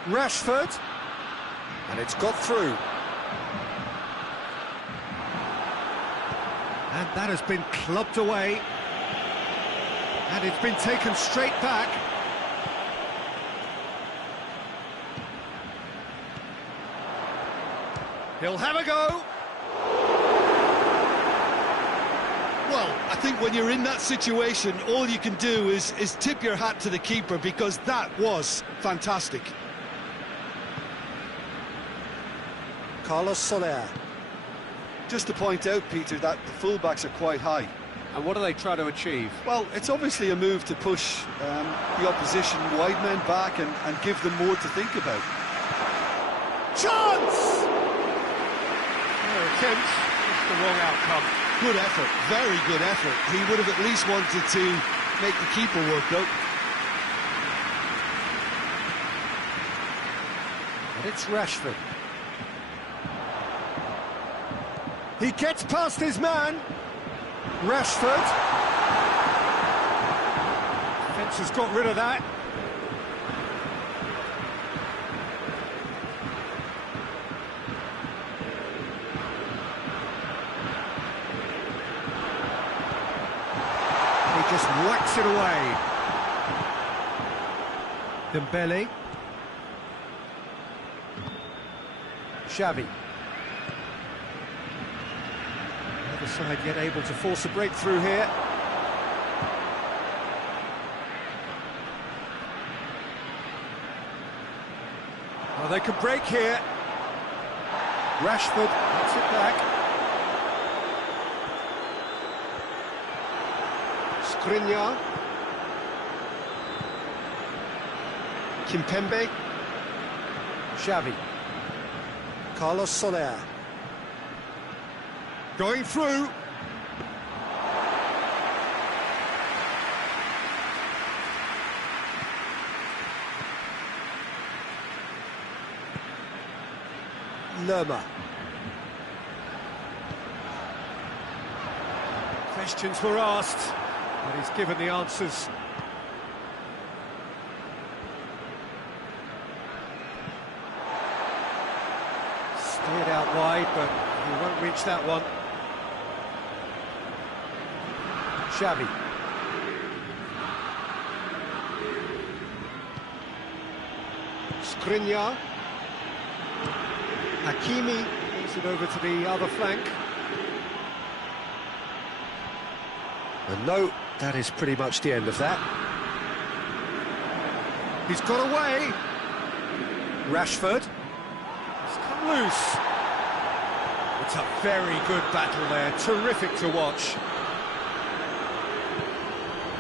Rashford, and it's got through. And that has been clubbed away. And it's been taken straight back. He'll have a go. Well, I think when you're in that situation, all you can do is tip your hat to the keeper, because that was fantastic. Carlos Soler. Just to point out, Peter, that the fullbacks are quite high. And what do they try to achieve? Well, it's obviously a move to push the opposition wide men back and give them more to think about. Chance! No attempt, just the wrong outcome. Good effort, very good effort. He would have at least wanted to make the keeper work, though. And it's Rashford. He gets past his man. Rashford. Defence has got rid of that. He just whacks it away. Dembele. Xavi. The side yet able to force a breakthrough here. Well, they can break here. Rashford gets it back. Skriniar. Kimpembe. Xavi. Carlos Soler. Going through. Lerma. Questions were asked, but he's given the answers. Steered out wide, but he won't reach that one. Xavi. Skriniar. Hakimi moves it over to the other flank. And no, that is pretty much the end of that. He's got away. Rashford. He's come loose. It's a very good battle there, terrific to watch.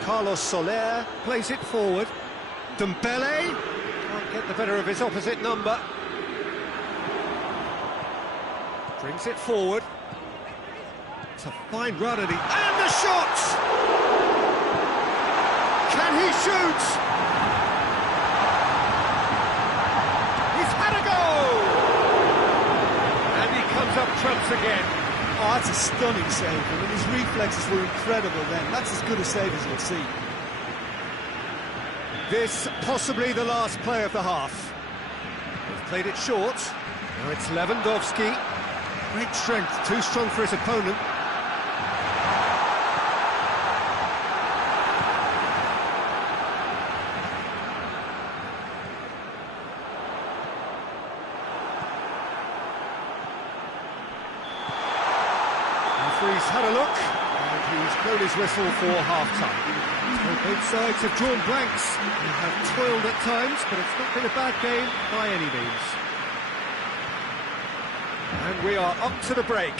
Carlos Soler plays it forward. Dembele can't get the better of his opposite number. Brings it forward. It's a fine run and the shot! Can he shoot? He's had a go! And he comes up trumps again. Oh, that's a stunning save. I mean, his reflexes were incredible then. That's as good a save as you'll see. This possibly the last play of the half. They've played it short. Now it's Lewandowski. Great strength, too strong for his opponent. Referee's had a look, and he's blown his whistle for half-time. So both sides have drawn blanks. They have toiled at times, but it's not been a bad game by any means. And we are up to the break.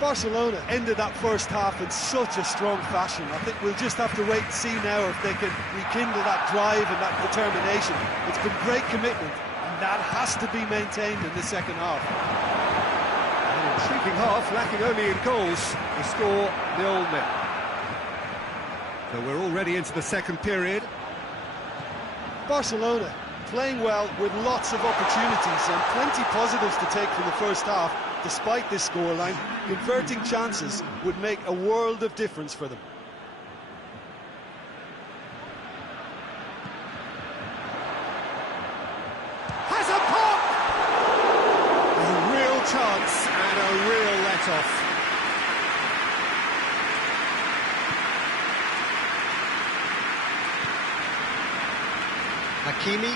Barcelona ended that first half in such a strong fashion. I think we'll just have to wait and see now if they can rekindle that drive and that determination. It's been great commitment, and that has to be maintained in the second half. An intriguing half, lacking only in goals. The score 0-0. So we're already into the second period. Barcelona playing well with lots of opportunities and plenty positives to take from the first half. Despite this scoreline, converting chances would make a world of difference for them. Has a pop! A real chance and a real let-off. Hakimi.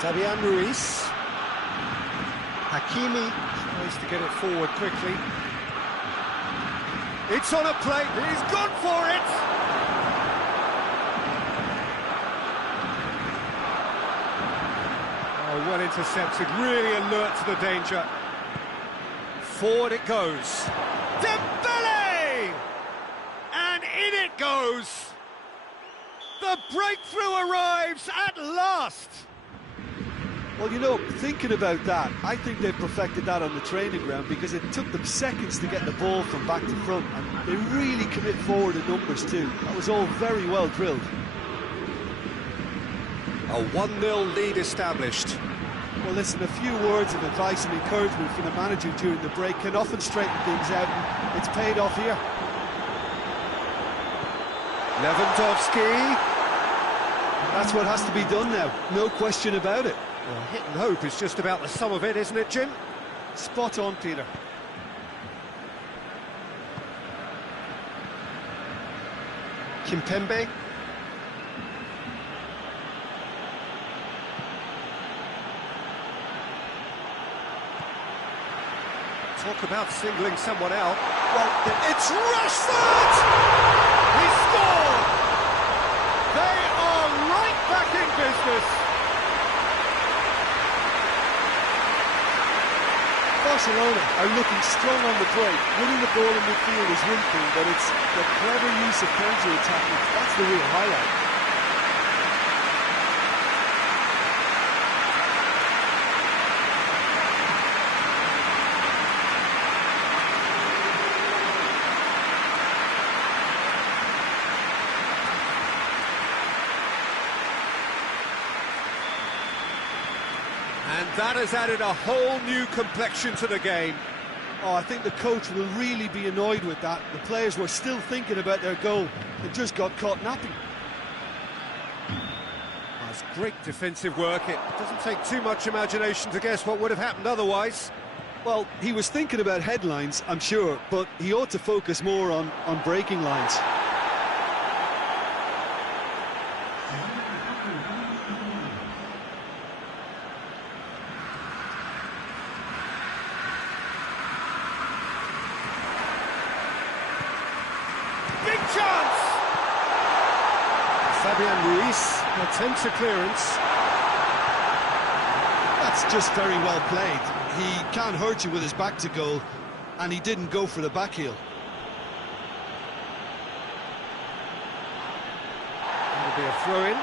Fabian Ruiz. Hakimi tries to get it forward quickly. It's on a plate, he's gone for it! Oh, well intercepted, really alert to the danger. Forward it goes. Dembele! And in it goes! The breakthrough arrives at last! Well, you know, thinking about that, I think they perfected that on the training ground because it took them seconds to get the ball from back to front, and they really commit forward in numbers too. That was all very well drilled. A 1-0 lead established. Well, listen, a few words of advice and encouragement from the manager during the break can often straighten things out, and it's paid off here. Lewandowski. That's what has to be done now, no question about it. Well, hit and hope is just about the sum of it, isn't it, Jim? Spot on, Peter. Kimpembe. Talk about singling someone out. Well, it's Rashford! He scored! They are right back in business. Barcelona are looking strong on the break. Winning the ball in midfield is one thing, but it's the clever use of counter-attacking. That's the real highlight. And that has added a whole new complexion to the game. Oh, I think the coach will really be annoyed with that. The players were still thinking about their goal and just got caught napping. That's great defensive work. It doesn't take too much imagination to guess what would have happened otherwise. Well, he was thinking about headlines, I'm sure, but he ought to focus more on breaking lines. Big chance! Fabian Ruiz attempts a clearance. That's just very well played. He can't hurt you with his back to goal, and he didn't go for the back heel. That'll be a throw-in.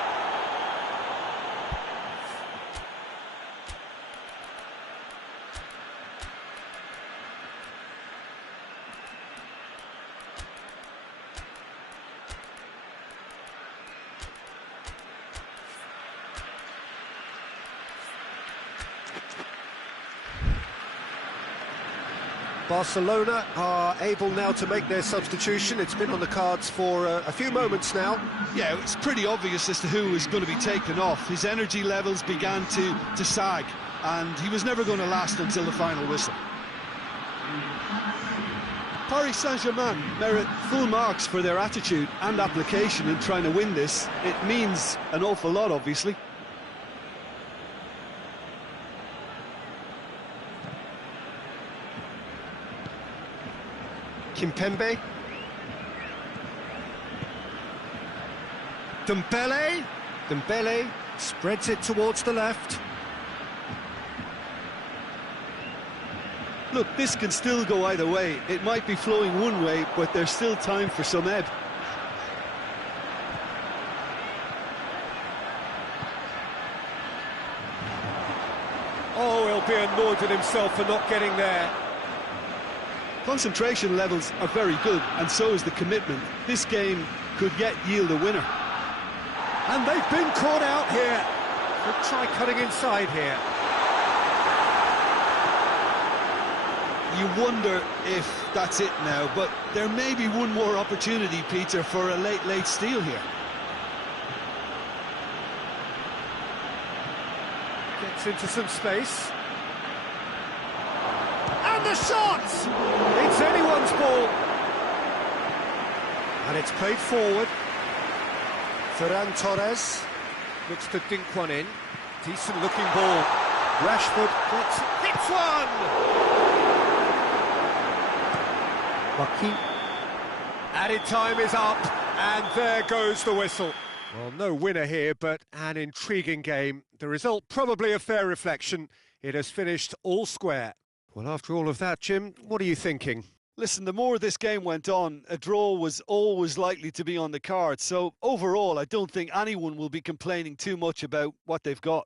Barcelona are able now to make their substitution. It's been on the cards for a few moments now. Yeah, it's pretty obvious as to who was going to be taken off. His energy levels began to sag, and he was never going to last until the final whistle. Paris Saint-Germain merit full marks for their attitude and application in trying to win this. It means an awful lot, obviously. Kimpembe. Dembele. Dembele spreads it towards the left. Look, this can still go either way. It might be flowing one way, but there's still time for some ebb. Oh, he'll be annoyed with himself for not getting there. Concentration levels are very good, and so is the commitment. This game could yet yield a winner. And they've been caught out here. Could try cutting inside here. You wonder if that's it now, but there may be one more opportunity, Peter, for a late steal here. Gets into some space. And the shot! It's anyone's ball. And it's played forward. Ferran Torres looks to dink one in. Decent looking ball. Rashford hits one! Joaquin. Added time is up, and there goes the whistle. Well, no winner here, but an intriguing game. The result probably a fair reflection. It has finished all square. Well, after all of that, Jim, what are you thinking? Listen, the more this game went on, a draw was always likely to be on the cards. So overall, I don't think anyone will be complaining too much about what they've got.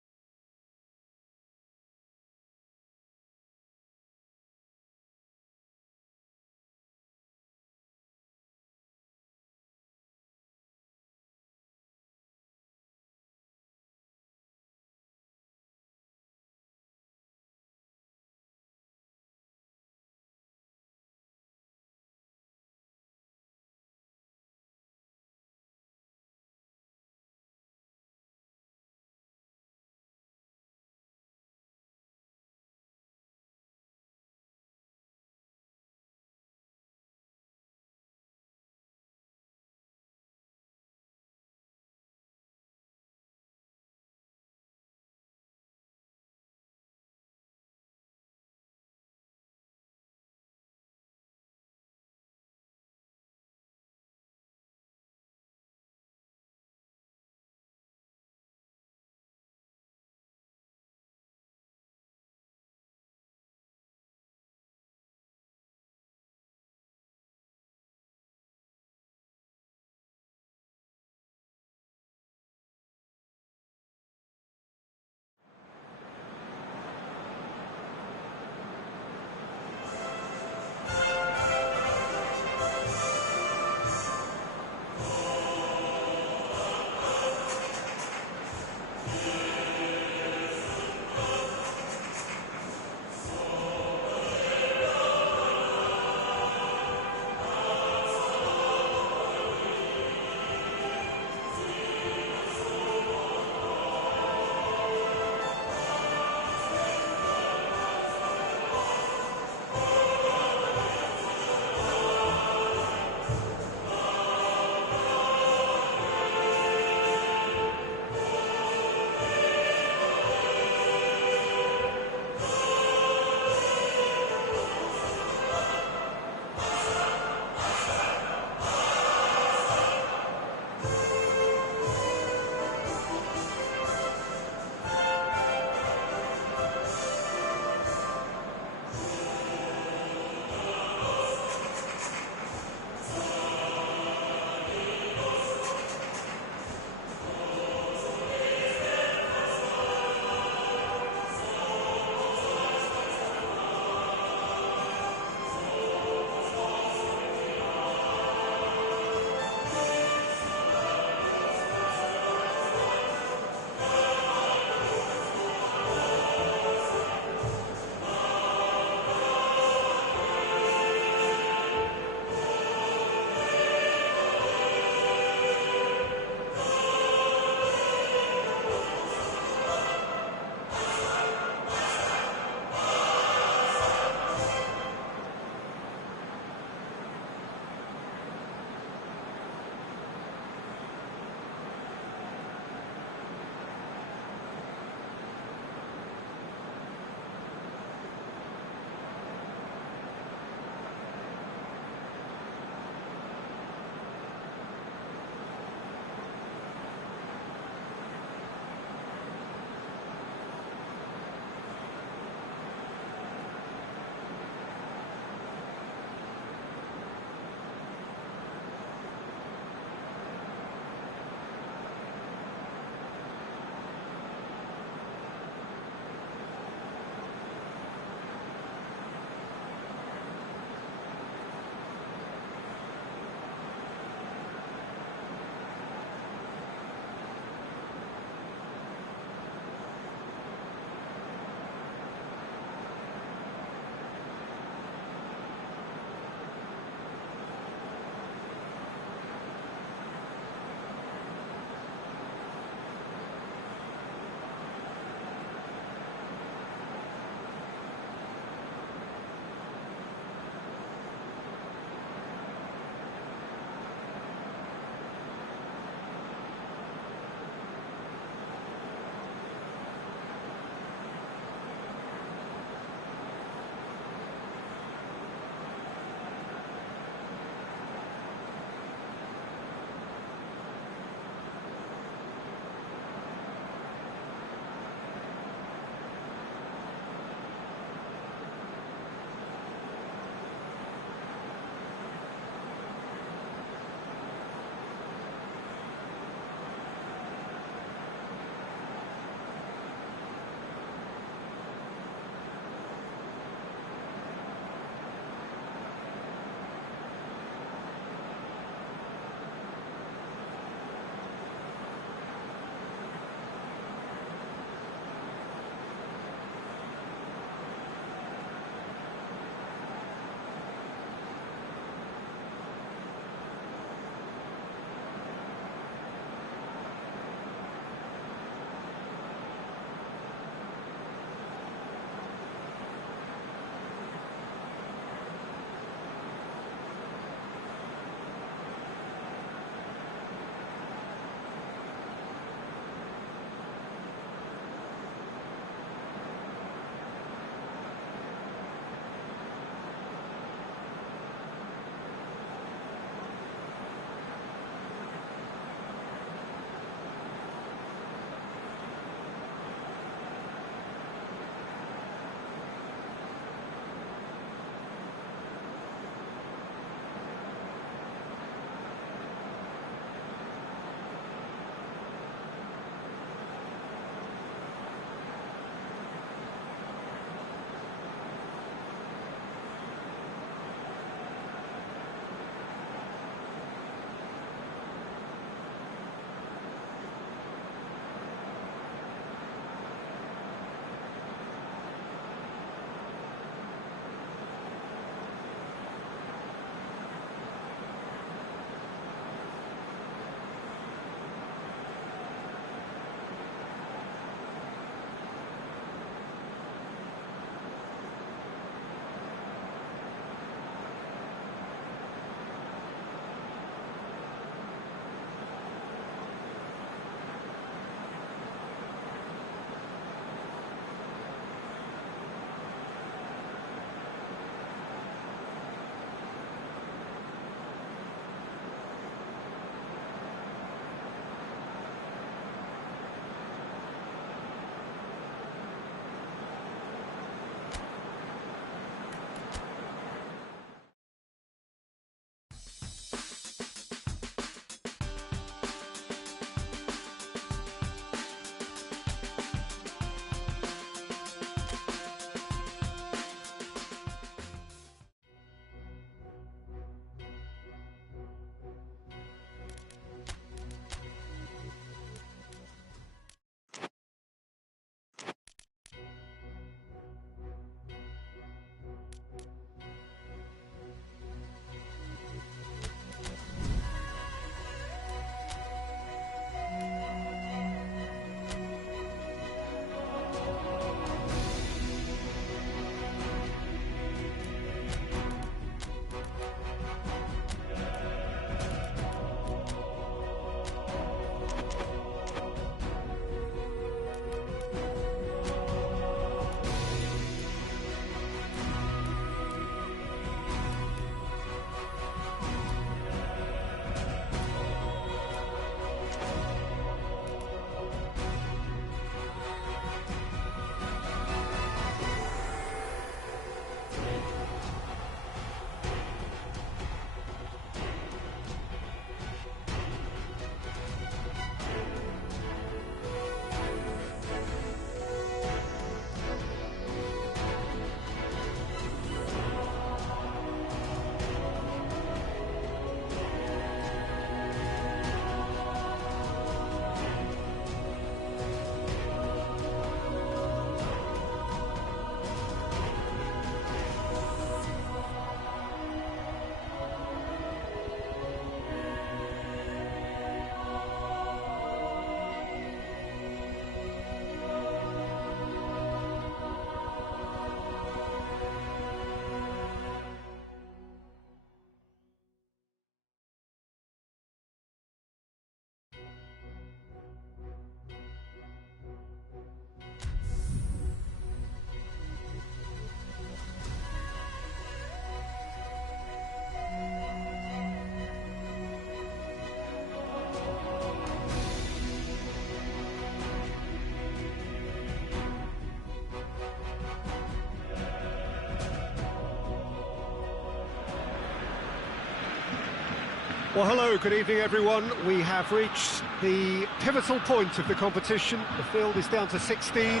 Well, hello, good evening, everyone. We have reached the pivotal point of the competition. The field is down to 16.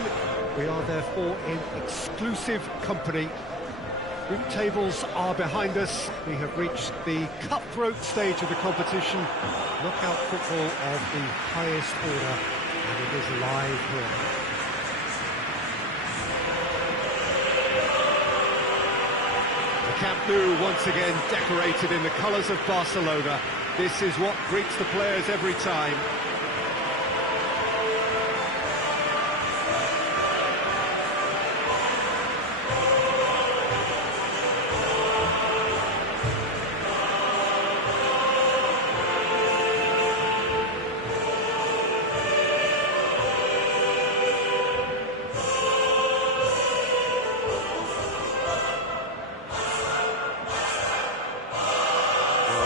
We are therefore in exclusive company. Group tables are behind us. We have reached the cutthroat stage of the competition. Knockout football of the highest order, and it is live here. The Camp Nou once again decorated in the colours of Barcelona. This is what greets the players every time.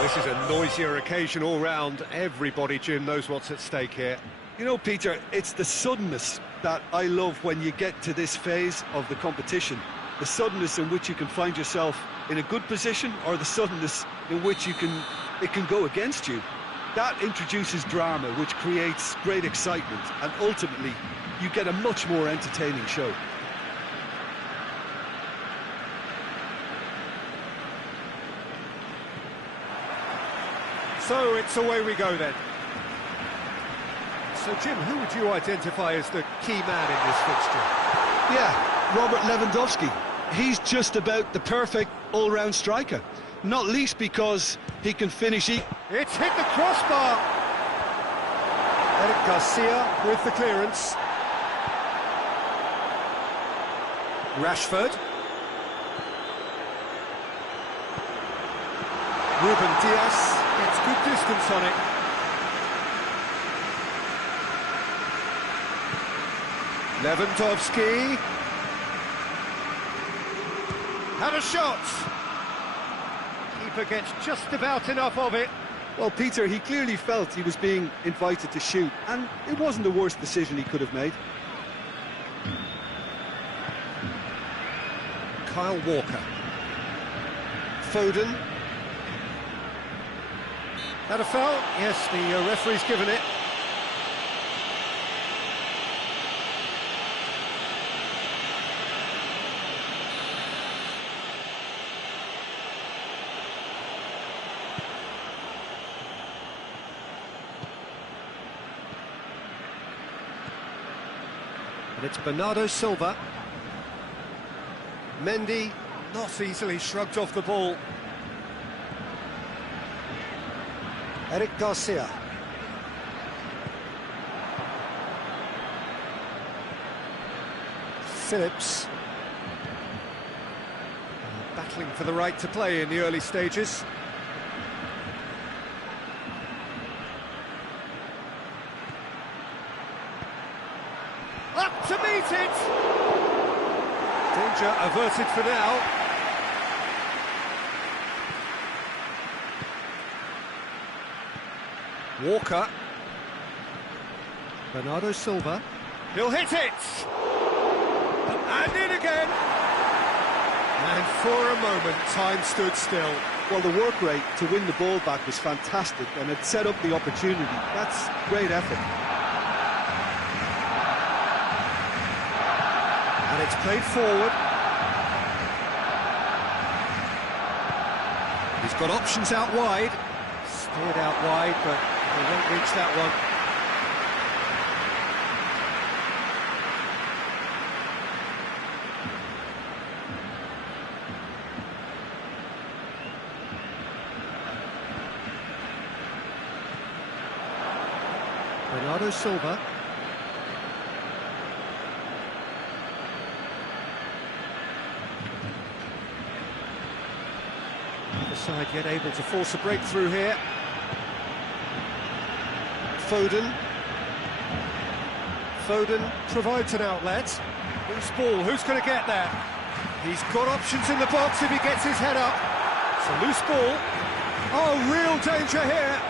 This is a noisier occasion all round. Everybody, Jim, knows what's at stake here. You know, Peter, it's the suddenness that I love when you get to this phase of the competition. The suddenness in which you can find yourself in a good position, or the suddenness in which it can go against you. That introduces drama, which creates great excitement, and ultimately you get a much more entertaining show. So it's away we go then. So Jim, who would you identify as the key man in this fixture? Yeah, Robert Lewandowski. He's just about the perfect all-round striker. Not least because he can finish. It's hit the crossbar. Eric Garcia with the clearance. Rashford. Ruben Diaz gets good distance on it. Lewandowski. Had a shot. Keeper gets just about enough of it. Well, Peter, he clearly felt he was being invited to shoot, and it wasn't the worst decision he could have made. Kyle Walker. Foden. That a foul? Yes, the referee's given it. And it's Bernardo Silva. Mendy not easily shrugged off the ball. Eric Garcia. Phillips. Battling for the right to play in the early stages. Up to meet it! Danger averted for now. Walker. Bernardo Silva. He'll hit it! And in again! And for a moment, time stood still. Well, the work rate to win the ball back was fantastic, and it set up the opportunity. That's great effort. And it's played forward. He's got options out wide. Steered out wide, but he won't reach that one. Bernardo Silva. Neither side yet able to force a breakthrough here. Foden. Foden provides an outlet. Loose ball, who's going to get there? He's got options in the box if he gets his head up. It's a loose ball. Oh, real danger here.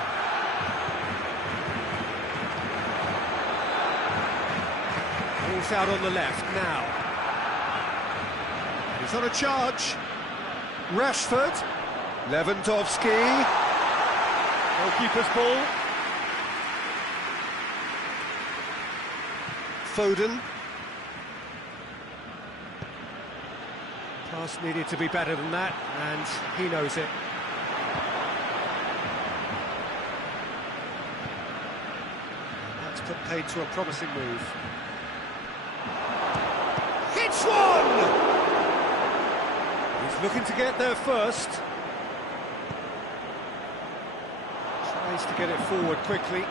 Ball's out on the left now. He's on a charge. Rashford. Lewandowski. Goalkeeper's ball. Foden. Pass needed to be better than that, and he knows it. And that's put paid to a promising move. Hits one! He's looking to get there first. Tries to get it forward quickly.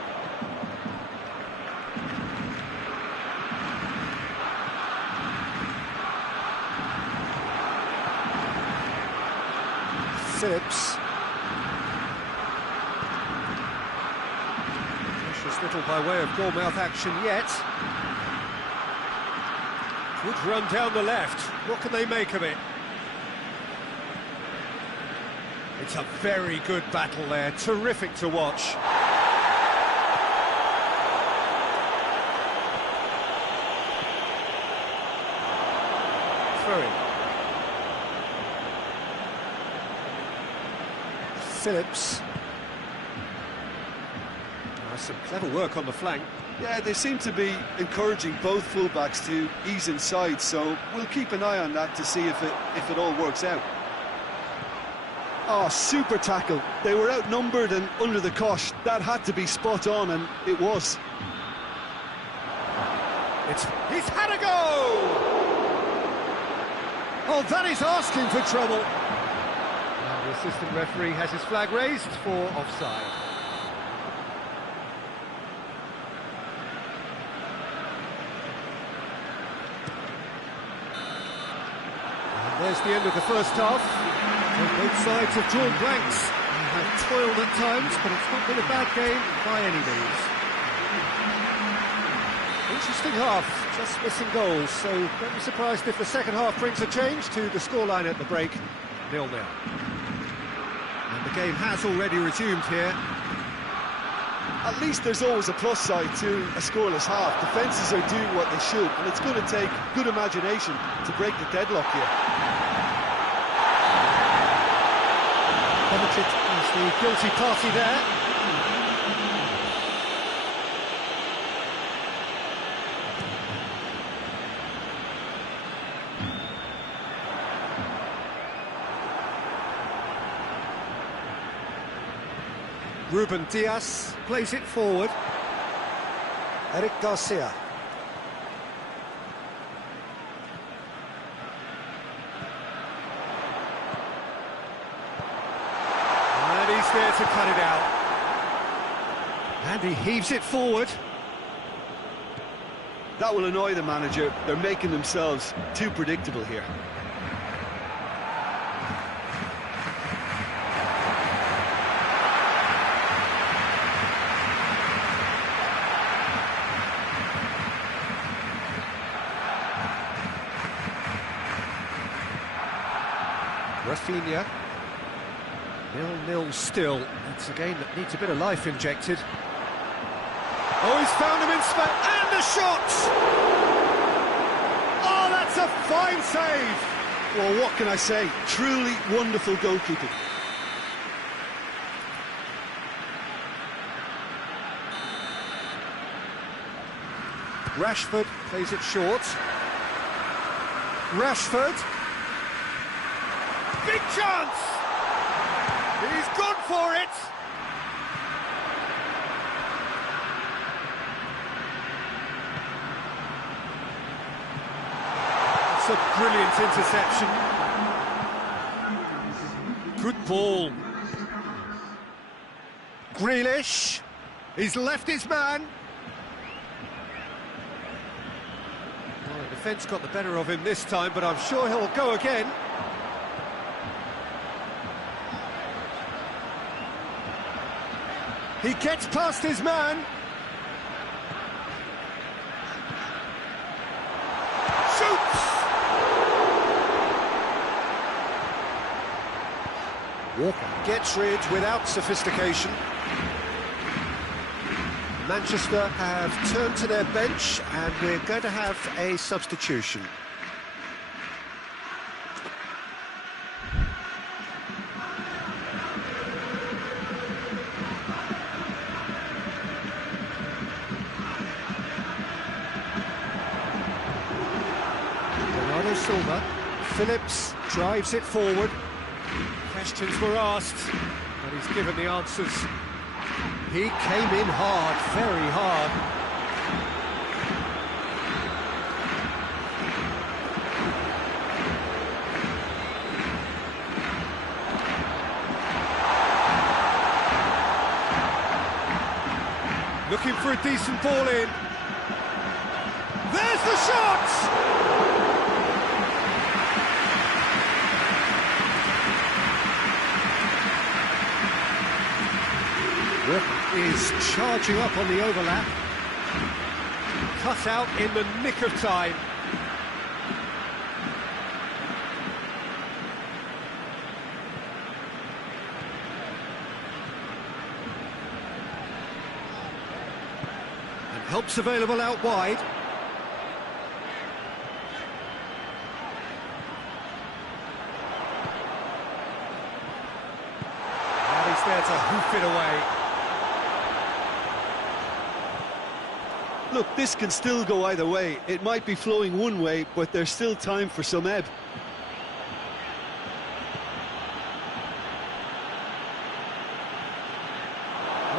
Phillips. Precious little by way of goal-mouth action yet. Good run down the left. What can they make of it? It's a very good battle there. Terrific to watch. Throwing. Phillips. Some clever work on the flank. Yeah, they seem to be encouraging both fullbacks to ease inside, so we'll keep an eye on that to see if it all works out. Oh, super tackle. They were outnumbered and under the cosh. That had to be spot on, and it was. He's had a go! Oh, that is asking for trouble. And the assistant referee has his flag raised for offside. And there's the end of the first half. And both sides have drawn blanks. They have toiled at times, but it's not been a bad game by any means. Interesting half, just missing goals, so don't be surprised if the second half brings a change to the scoreline at the break, 0-0. And the game has already resumed here. At least there's always a plus side to a scoreless half. Defences are doing what they should, and it's going to take good imagination to break the deadlock here. Kovacic is the guilty party there. Ruben Diaz plays it forward. Eric Garcia. And he's there to cut it out. And he heaves it forward. That will annoy the manager. They're making themselves too predictable here. Rafinha. 0-0 still. It's a game that needs a bit of life injected. Oh, he's found him in space, and the shot! Oh, that's a fine save! Well, what can I say? Truly wonderful goalkeeping. Rashford plays it short. Rashford. Big chance! He's gone for it! It's a brilliant interception. Good ball. Grealish. He's left his man. Well, the defence got the better of him this time, but I'm sure he'll go again. He gets past his man. Shoots! Walker gets rid without sophistication. Manchester have turned to their bench, and we're going to have a substitution. Phillips drives it forward. Questions were asked, but he's given the answers. He came in hard, very hard. Looking for a decent ball in. There's the shot! Walker is charging up on the overlap. Cut out in the nick of time. And help's available out wide. And he's there to hoof it away. Look, this can still go either way. It might be flowing one way, but there's still time for some ebb.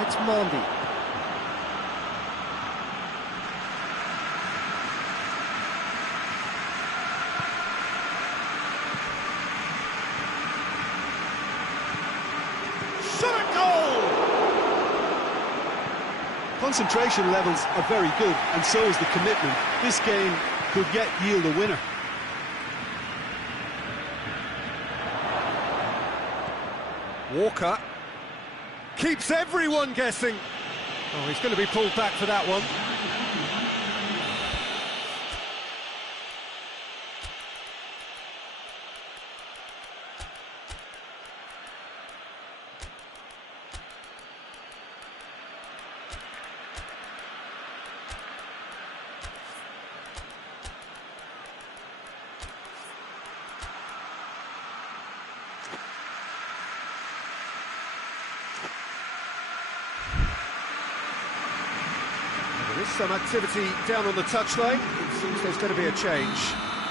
It's Mondi. Shot at goal! Concentration levels are very good, and so is the commitment. This game could yet yield a winner. Walker keeps everyone guessing. Oh, he's going to be pulled back for that one. There is some activity down on the touchline. It seems there's going to be a change.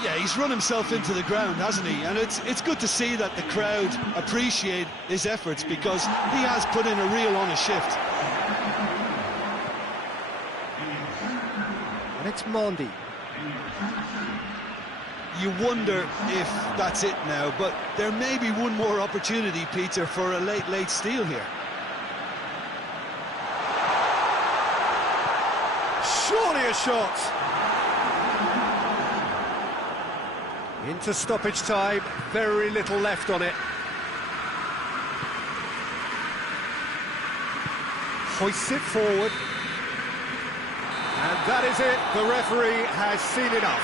Yeah, he's run himself into the ground, hasn't he? And it's good to see that the crowd appreciate his efforts, because he has put in a real honest shift. And it's Mondi. You wonder if that's it now, but there may be one more opportunity, Peter, for a late steal here. Surely a shot! Into stoppage time, very little left on it. Hoists it forward. And that is it, the referee has seen enough.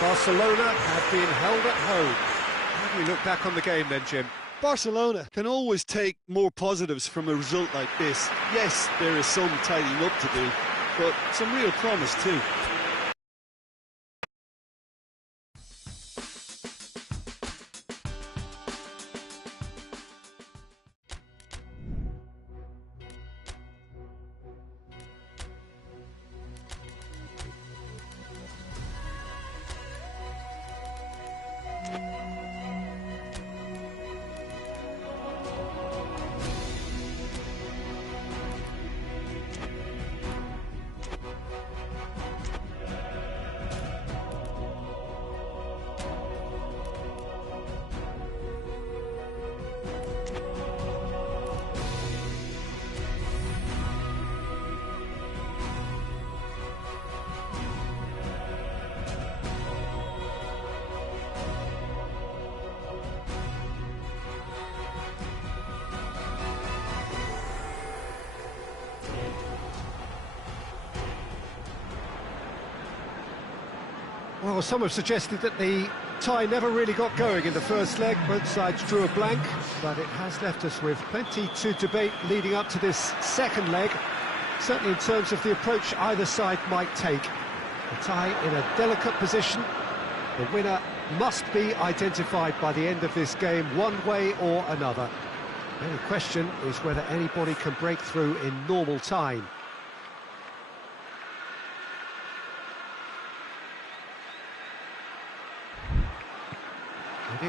Barcelona have been held at home. How do we look back on the game then, Jim? Barcelona can always take more positives from a result like this. Yes, there is some tidying up to do, but some real promise too. Well, some have suggested that the tie never really got going in the first leg. Both sides drew a blank, but it has left us with plenty to debate leading up to this second leg, certainly in terms of the approach either side might take. The tie in a delicate position. The winner must be identified by the end of this game, one way or another. The only question is whether anybody can break through in normal time.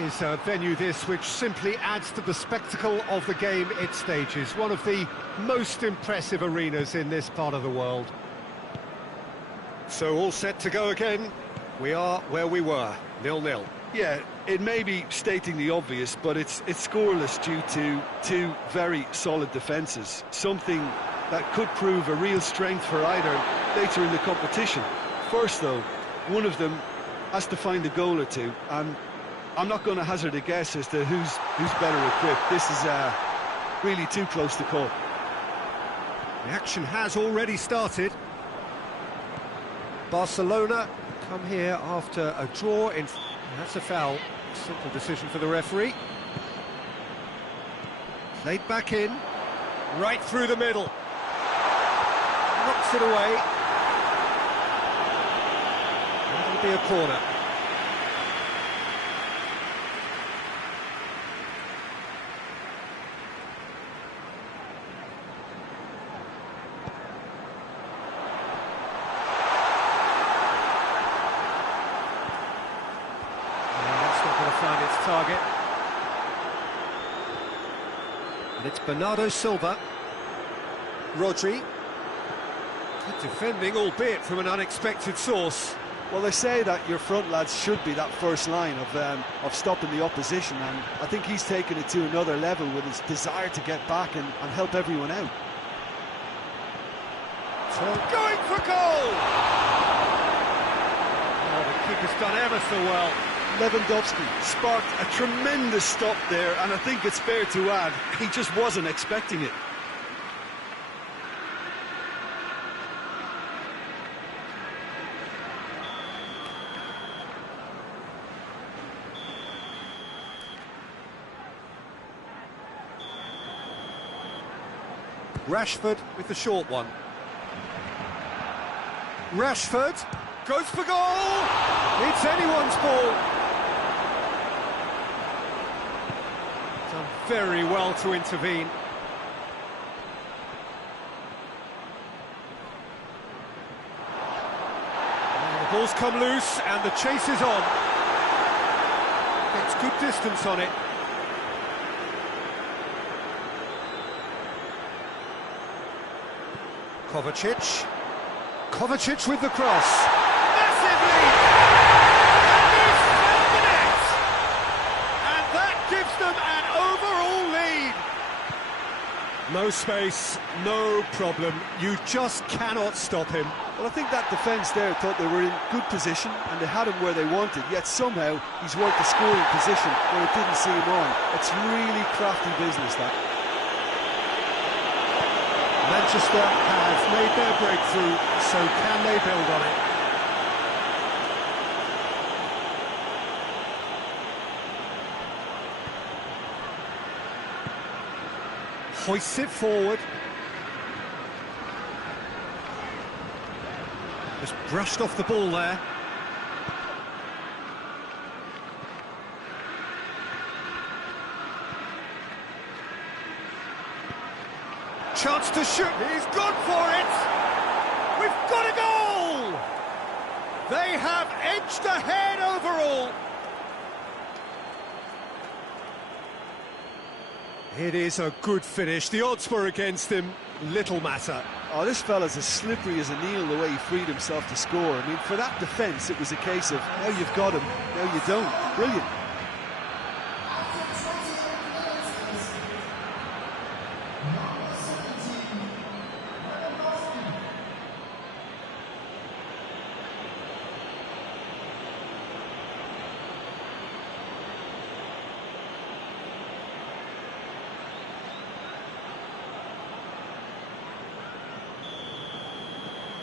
Is a venue this which simply adds to the spectacle of the game it stages. One of the most impressive arenas in this part of the world. So all set to go again. We are where we were, 0-0. Yeah, it may be stating the obvious, but it's scoreless due to two very solid defences. Something that could prove a real strength for either later in the competition. First though, one of them has to find a goal or two, and I'm not going to hazard a guess as to who's better equipped. This is really too close to call. The action has already started. Barcelona come here after a draw in... That's a foul. Simple decision for the referee. Played back in. Right through the middle. Knocks it away. It'll be a corner. Find its target. And it's Bernardo Silva. Rodri. Good defending, albeit from an unexpected source. Well, they say that your front lads should be that first line of stopping the opposition, and I think he's taken it to another level with his desire to get back and help everyone out. So going for goal! Oh, the keeper's done ever so well. Lewandowski sparked a tremendous stop there, and I think it's fair to add, he just wasn't expecting it. Rashford with the short one. Rashford goes for goal! It's anyone's ball! Done very well to intervene. Now the ball's come loose and the chase is on. Gets good distance on it. Kovacic with the cross. Massive lead! And he's found the net! And that gives them an overall lead. No space, no problem. You just cannot stop him. Well, I think that defence there thought they were in good position and they had him where they wanted, yet somehow he's worked the scoring position where it didn't see him on. It's really crafty business, that. Manchester have made their breakthrough, so can they build on it? Hoists it forward. Just brushed off the ball there. Chance to shoot, he's gone for it! We've got a goal! They have edged ahead overall! It is a good finish, the odds were against him, little matter. Oh, this fella's as slippery as an eel the way he freed himself to score. I mean, for that defence, it was a case of, now you've got him, now you don't. Brilliant.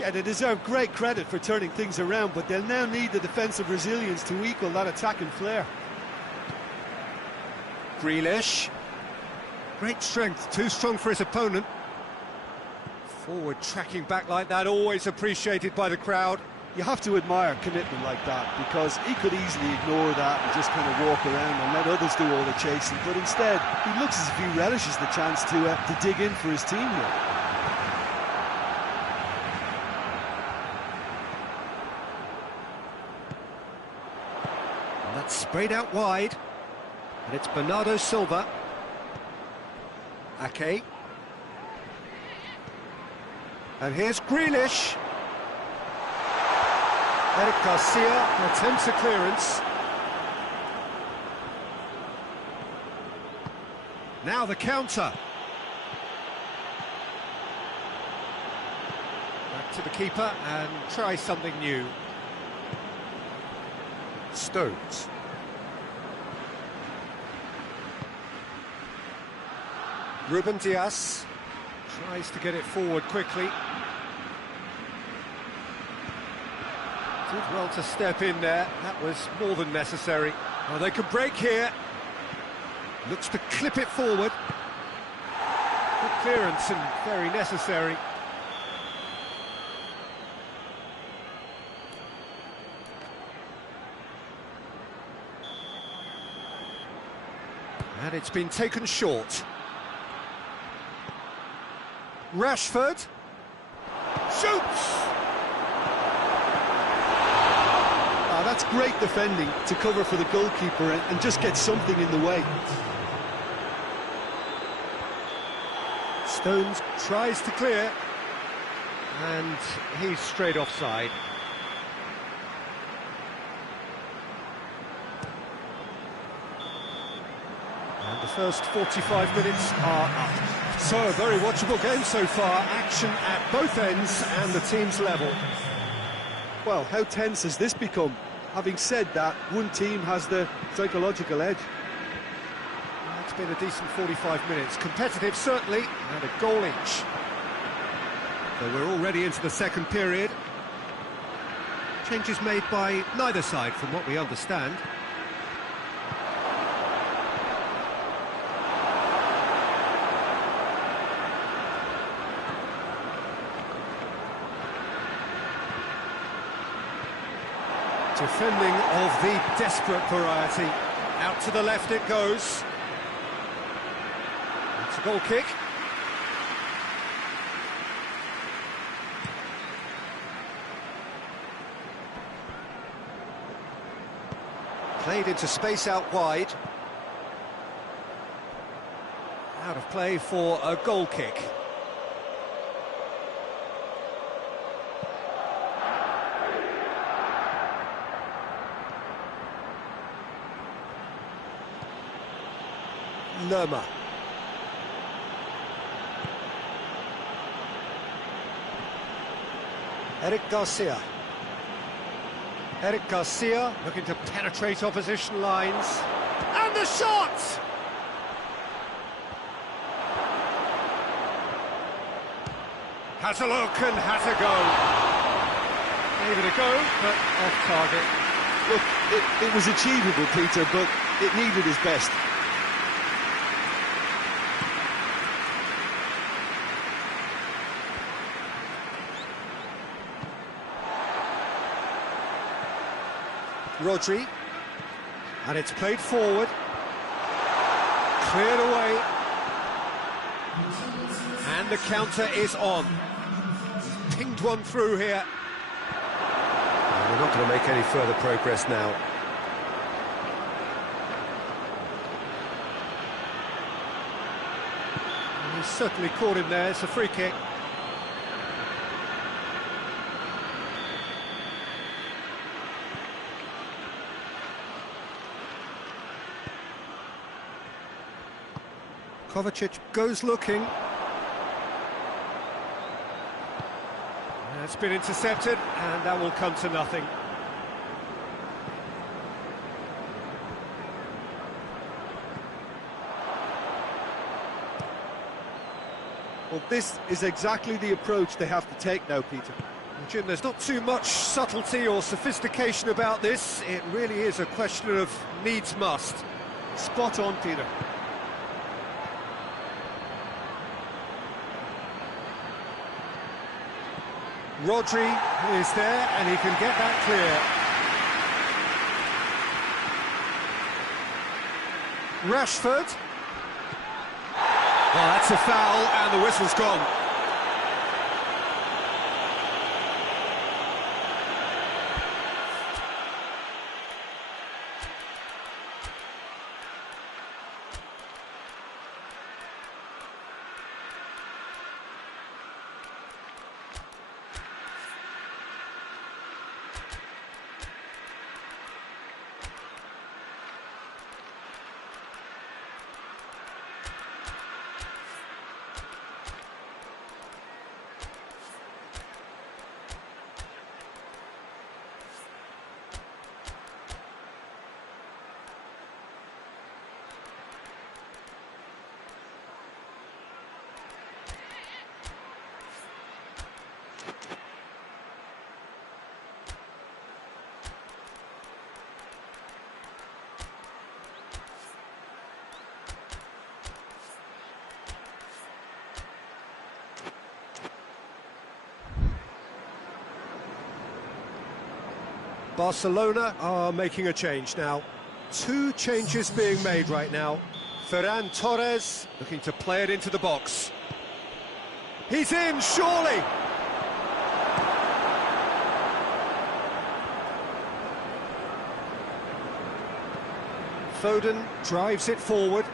Yeah, they deserve great credit for turning things around, but they'll now need the defensive resilience to equal that attacking flair. Grealish. Great strength, too strong for his opponent. Forward tracking back like that, always appreciated by the crowd. You have to admire commitment like that, because he could easily ignore that and just kind of walk around and let others do all the chasing, but instead he looks as if he relishes the chance to dig in for his team here. And that's sprayed out wide. And it's Bernardo Silva. Ake. And here's Grealish. Eric Garcia attempts a clearance. Now the counter. Back to the keeper and try something new. Stones. Ruben Dias tries to get it forward quickly. Did well to step in there. That was more than necessary. Oh, they could break here. Looks to clip it forward. Good clearance and very necessary. And it's been taken short. Rashford shoots! That's great defending to cover for the goalkeeper and just get something in the way. Stones tries to clear, and he's straight offside. And the first 45 minutes are up. So, a very watchable game so far. Action at both ends and the team's level. Well, how tense has this become? Having said that, one team has the psychological edge. It's been a decent 45 minutes. Competitive, certainly, and a goal each. So we're already into the second period. Changes made by neither side, from what we understand. Defending of the desperate variety. Out to the left it goes. It's a goal kick. Played into space out wide. Out of play for a goal kick. Lerma. Eric Garcia. Eric Garcia looking to penetrate opposition lines. And the shot! Has a look and has a go. Gave it a go, but off target. Look, it was achievable, Peter, but it needed his best. Rodri, and it's played forward, cleared away, and the counter is on. Pinged one through here. And we're not going to make any further progress now. And he's certainly caught him there. It's a free kick. Kovacic goes looking. It's been intercepted, and that will come to nothing. Well, this is exactly the approach they have to take now, Peter. Jim, there's not too much subtlety or sophistication about this. It really is a question of needs must. Spot on, Peter. Rodri is there, and he can get that clear. Rashford. Well, that's a foul, and the whistle's gone. Barcelona are making a change now. 2 changes being made right now. Ferran Torres looking to play it into the box. He's in, surely! Foden drives it forward.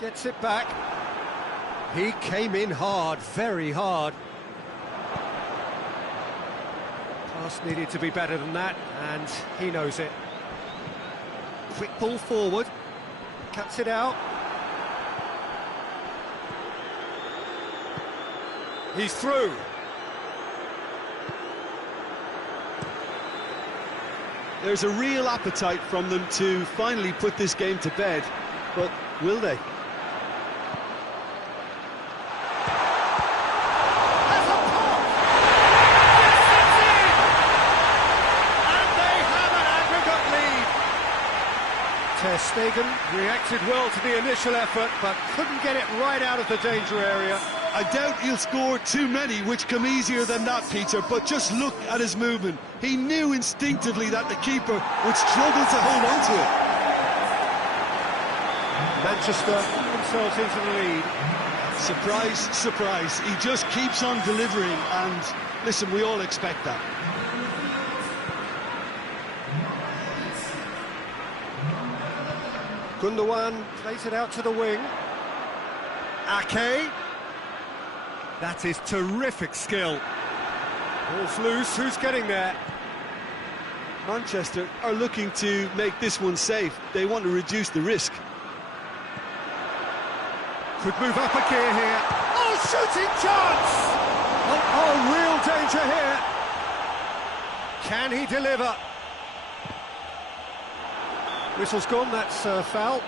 Gets it back. He came in hard, very hard. Pass needed to be better than that, and he knows it. Quick ball forward. Cuts it out. He's through. There's a real appetite from them to finally put this game to bed, but will they? Ter Stegen reacted well to the initial effort, but couldn't get it right out of the danger area. I doubt he'll score too many, which come easier than that, Peter, but just look at his movement. He knew instinctively that the keeper would struggle to hold on to it. Manchester themselves into the lead. Surprise, surprise. He just keeps on delivering, and listen, we all expect that. Gundogan plays it out to the wing. Ake. That is terrific skill. Ball's loose, who's getting there? Manchester are looking to make this one safe. They want to reduce the risk. Could move up a gear here. Oh, shooting chance! Oh, real danger here. Can he deliver? Whistle's gone, that's a foul.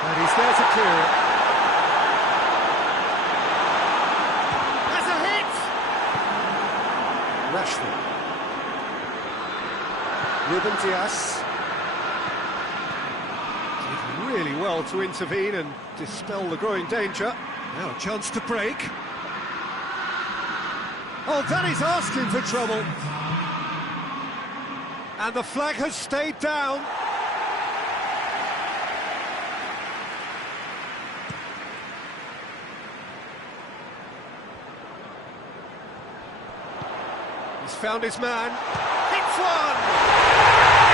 And he's there to clear it. Has a hit! Rashford. Ruben Dias. Did really well to intervene and dispel the growing danger. Now a chance to break. Oh, that is asking for trouble. And the flag has stayed down. He's found his man. Hits one!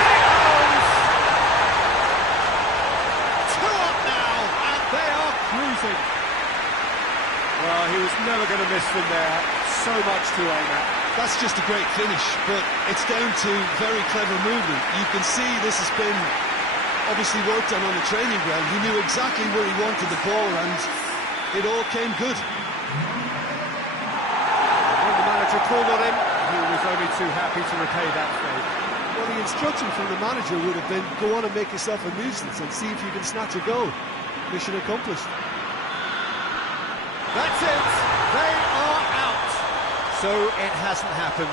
In it goes! 2 up now, and they are cruising. Well, he was never going to miss them there. So much to aim at. That's just a great finish, but it's down to very clever movement. You can see this has been obviously worked on the training ground. He knew exactly where he wanted the ball, and it all came good. When the manager called on him, he was only too happy to repay that favour. Well, the instruction from the manager would have been, go on and make yourself a nuisance and see if you can snatch a goal. Mission accomplished. That's it, they are out. So it hasn't happened.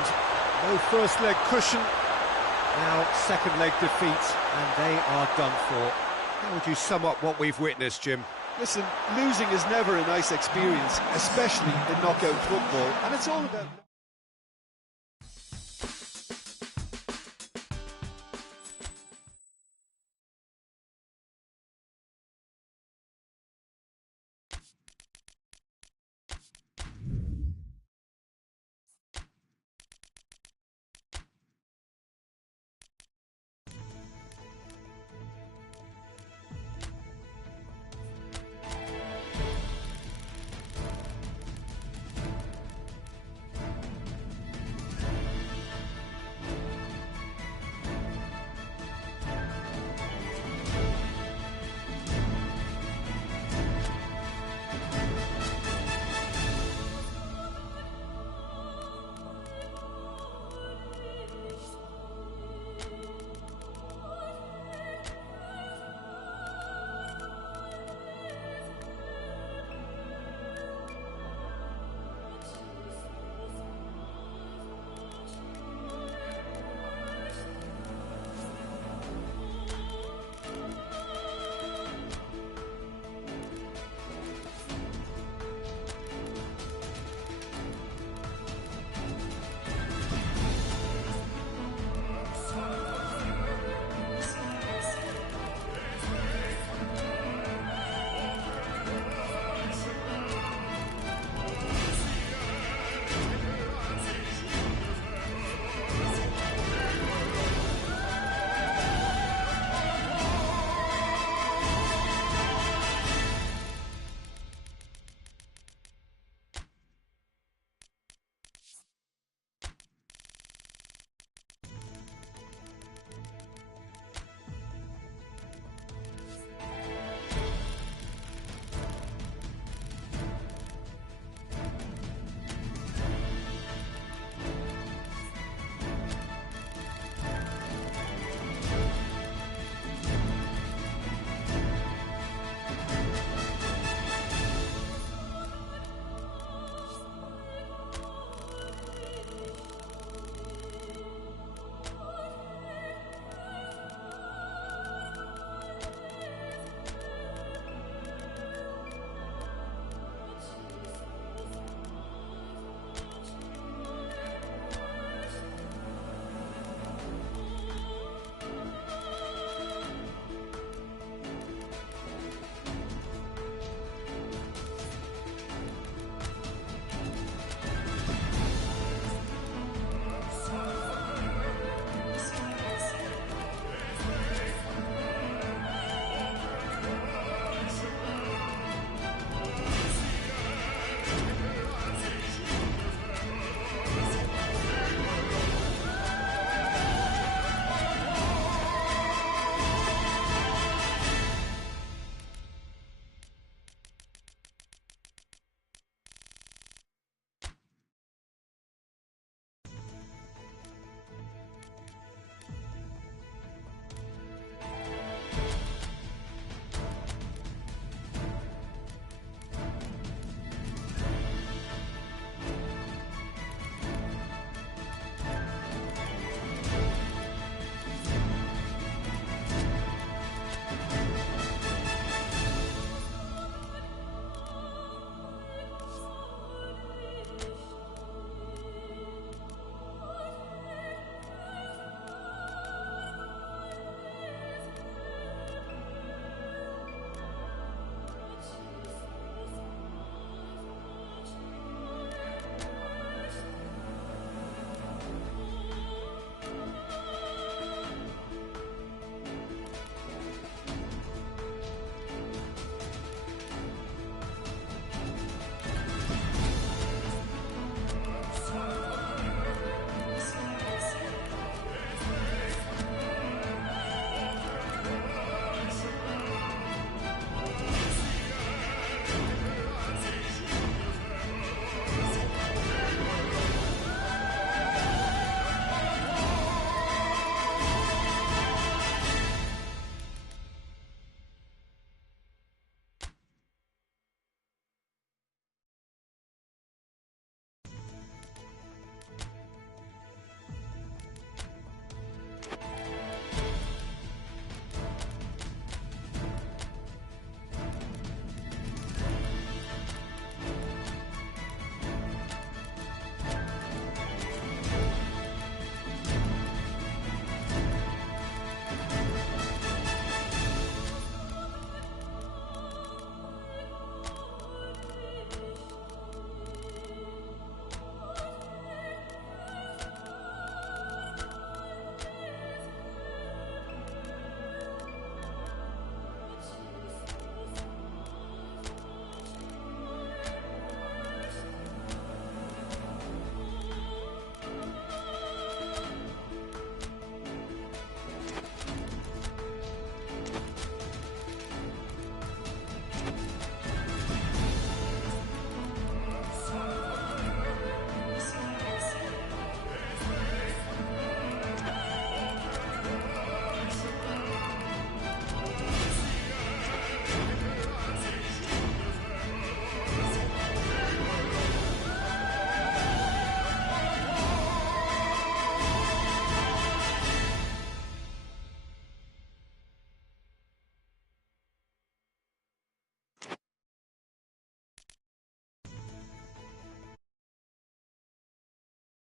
No first leg cushion, now second leg defeat, and they are done for. How would you sum up what we've witnessed, Jim? Listen, losing is never a nice experience, especially in knockout football, and it's all about...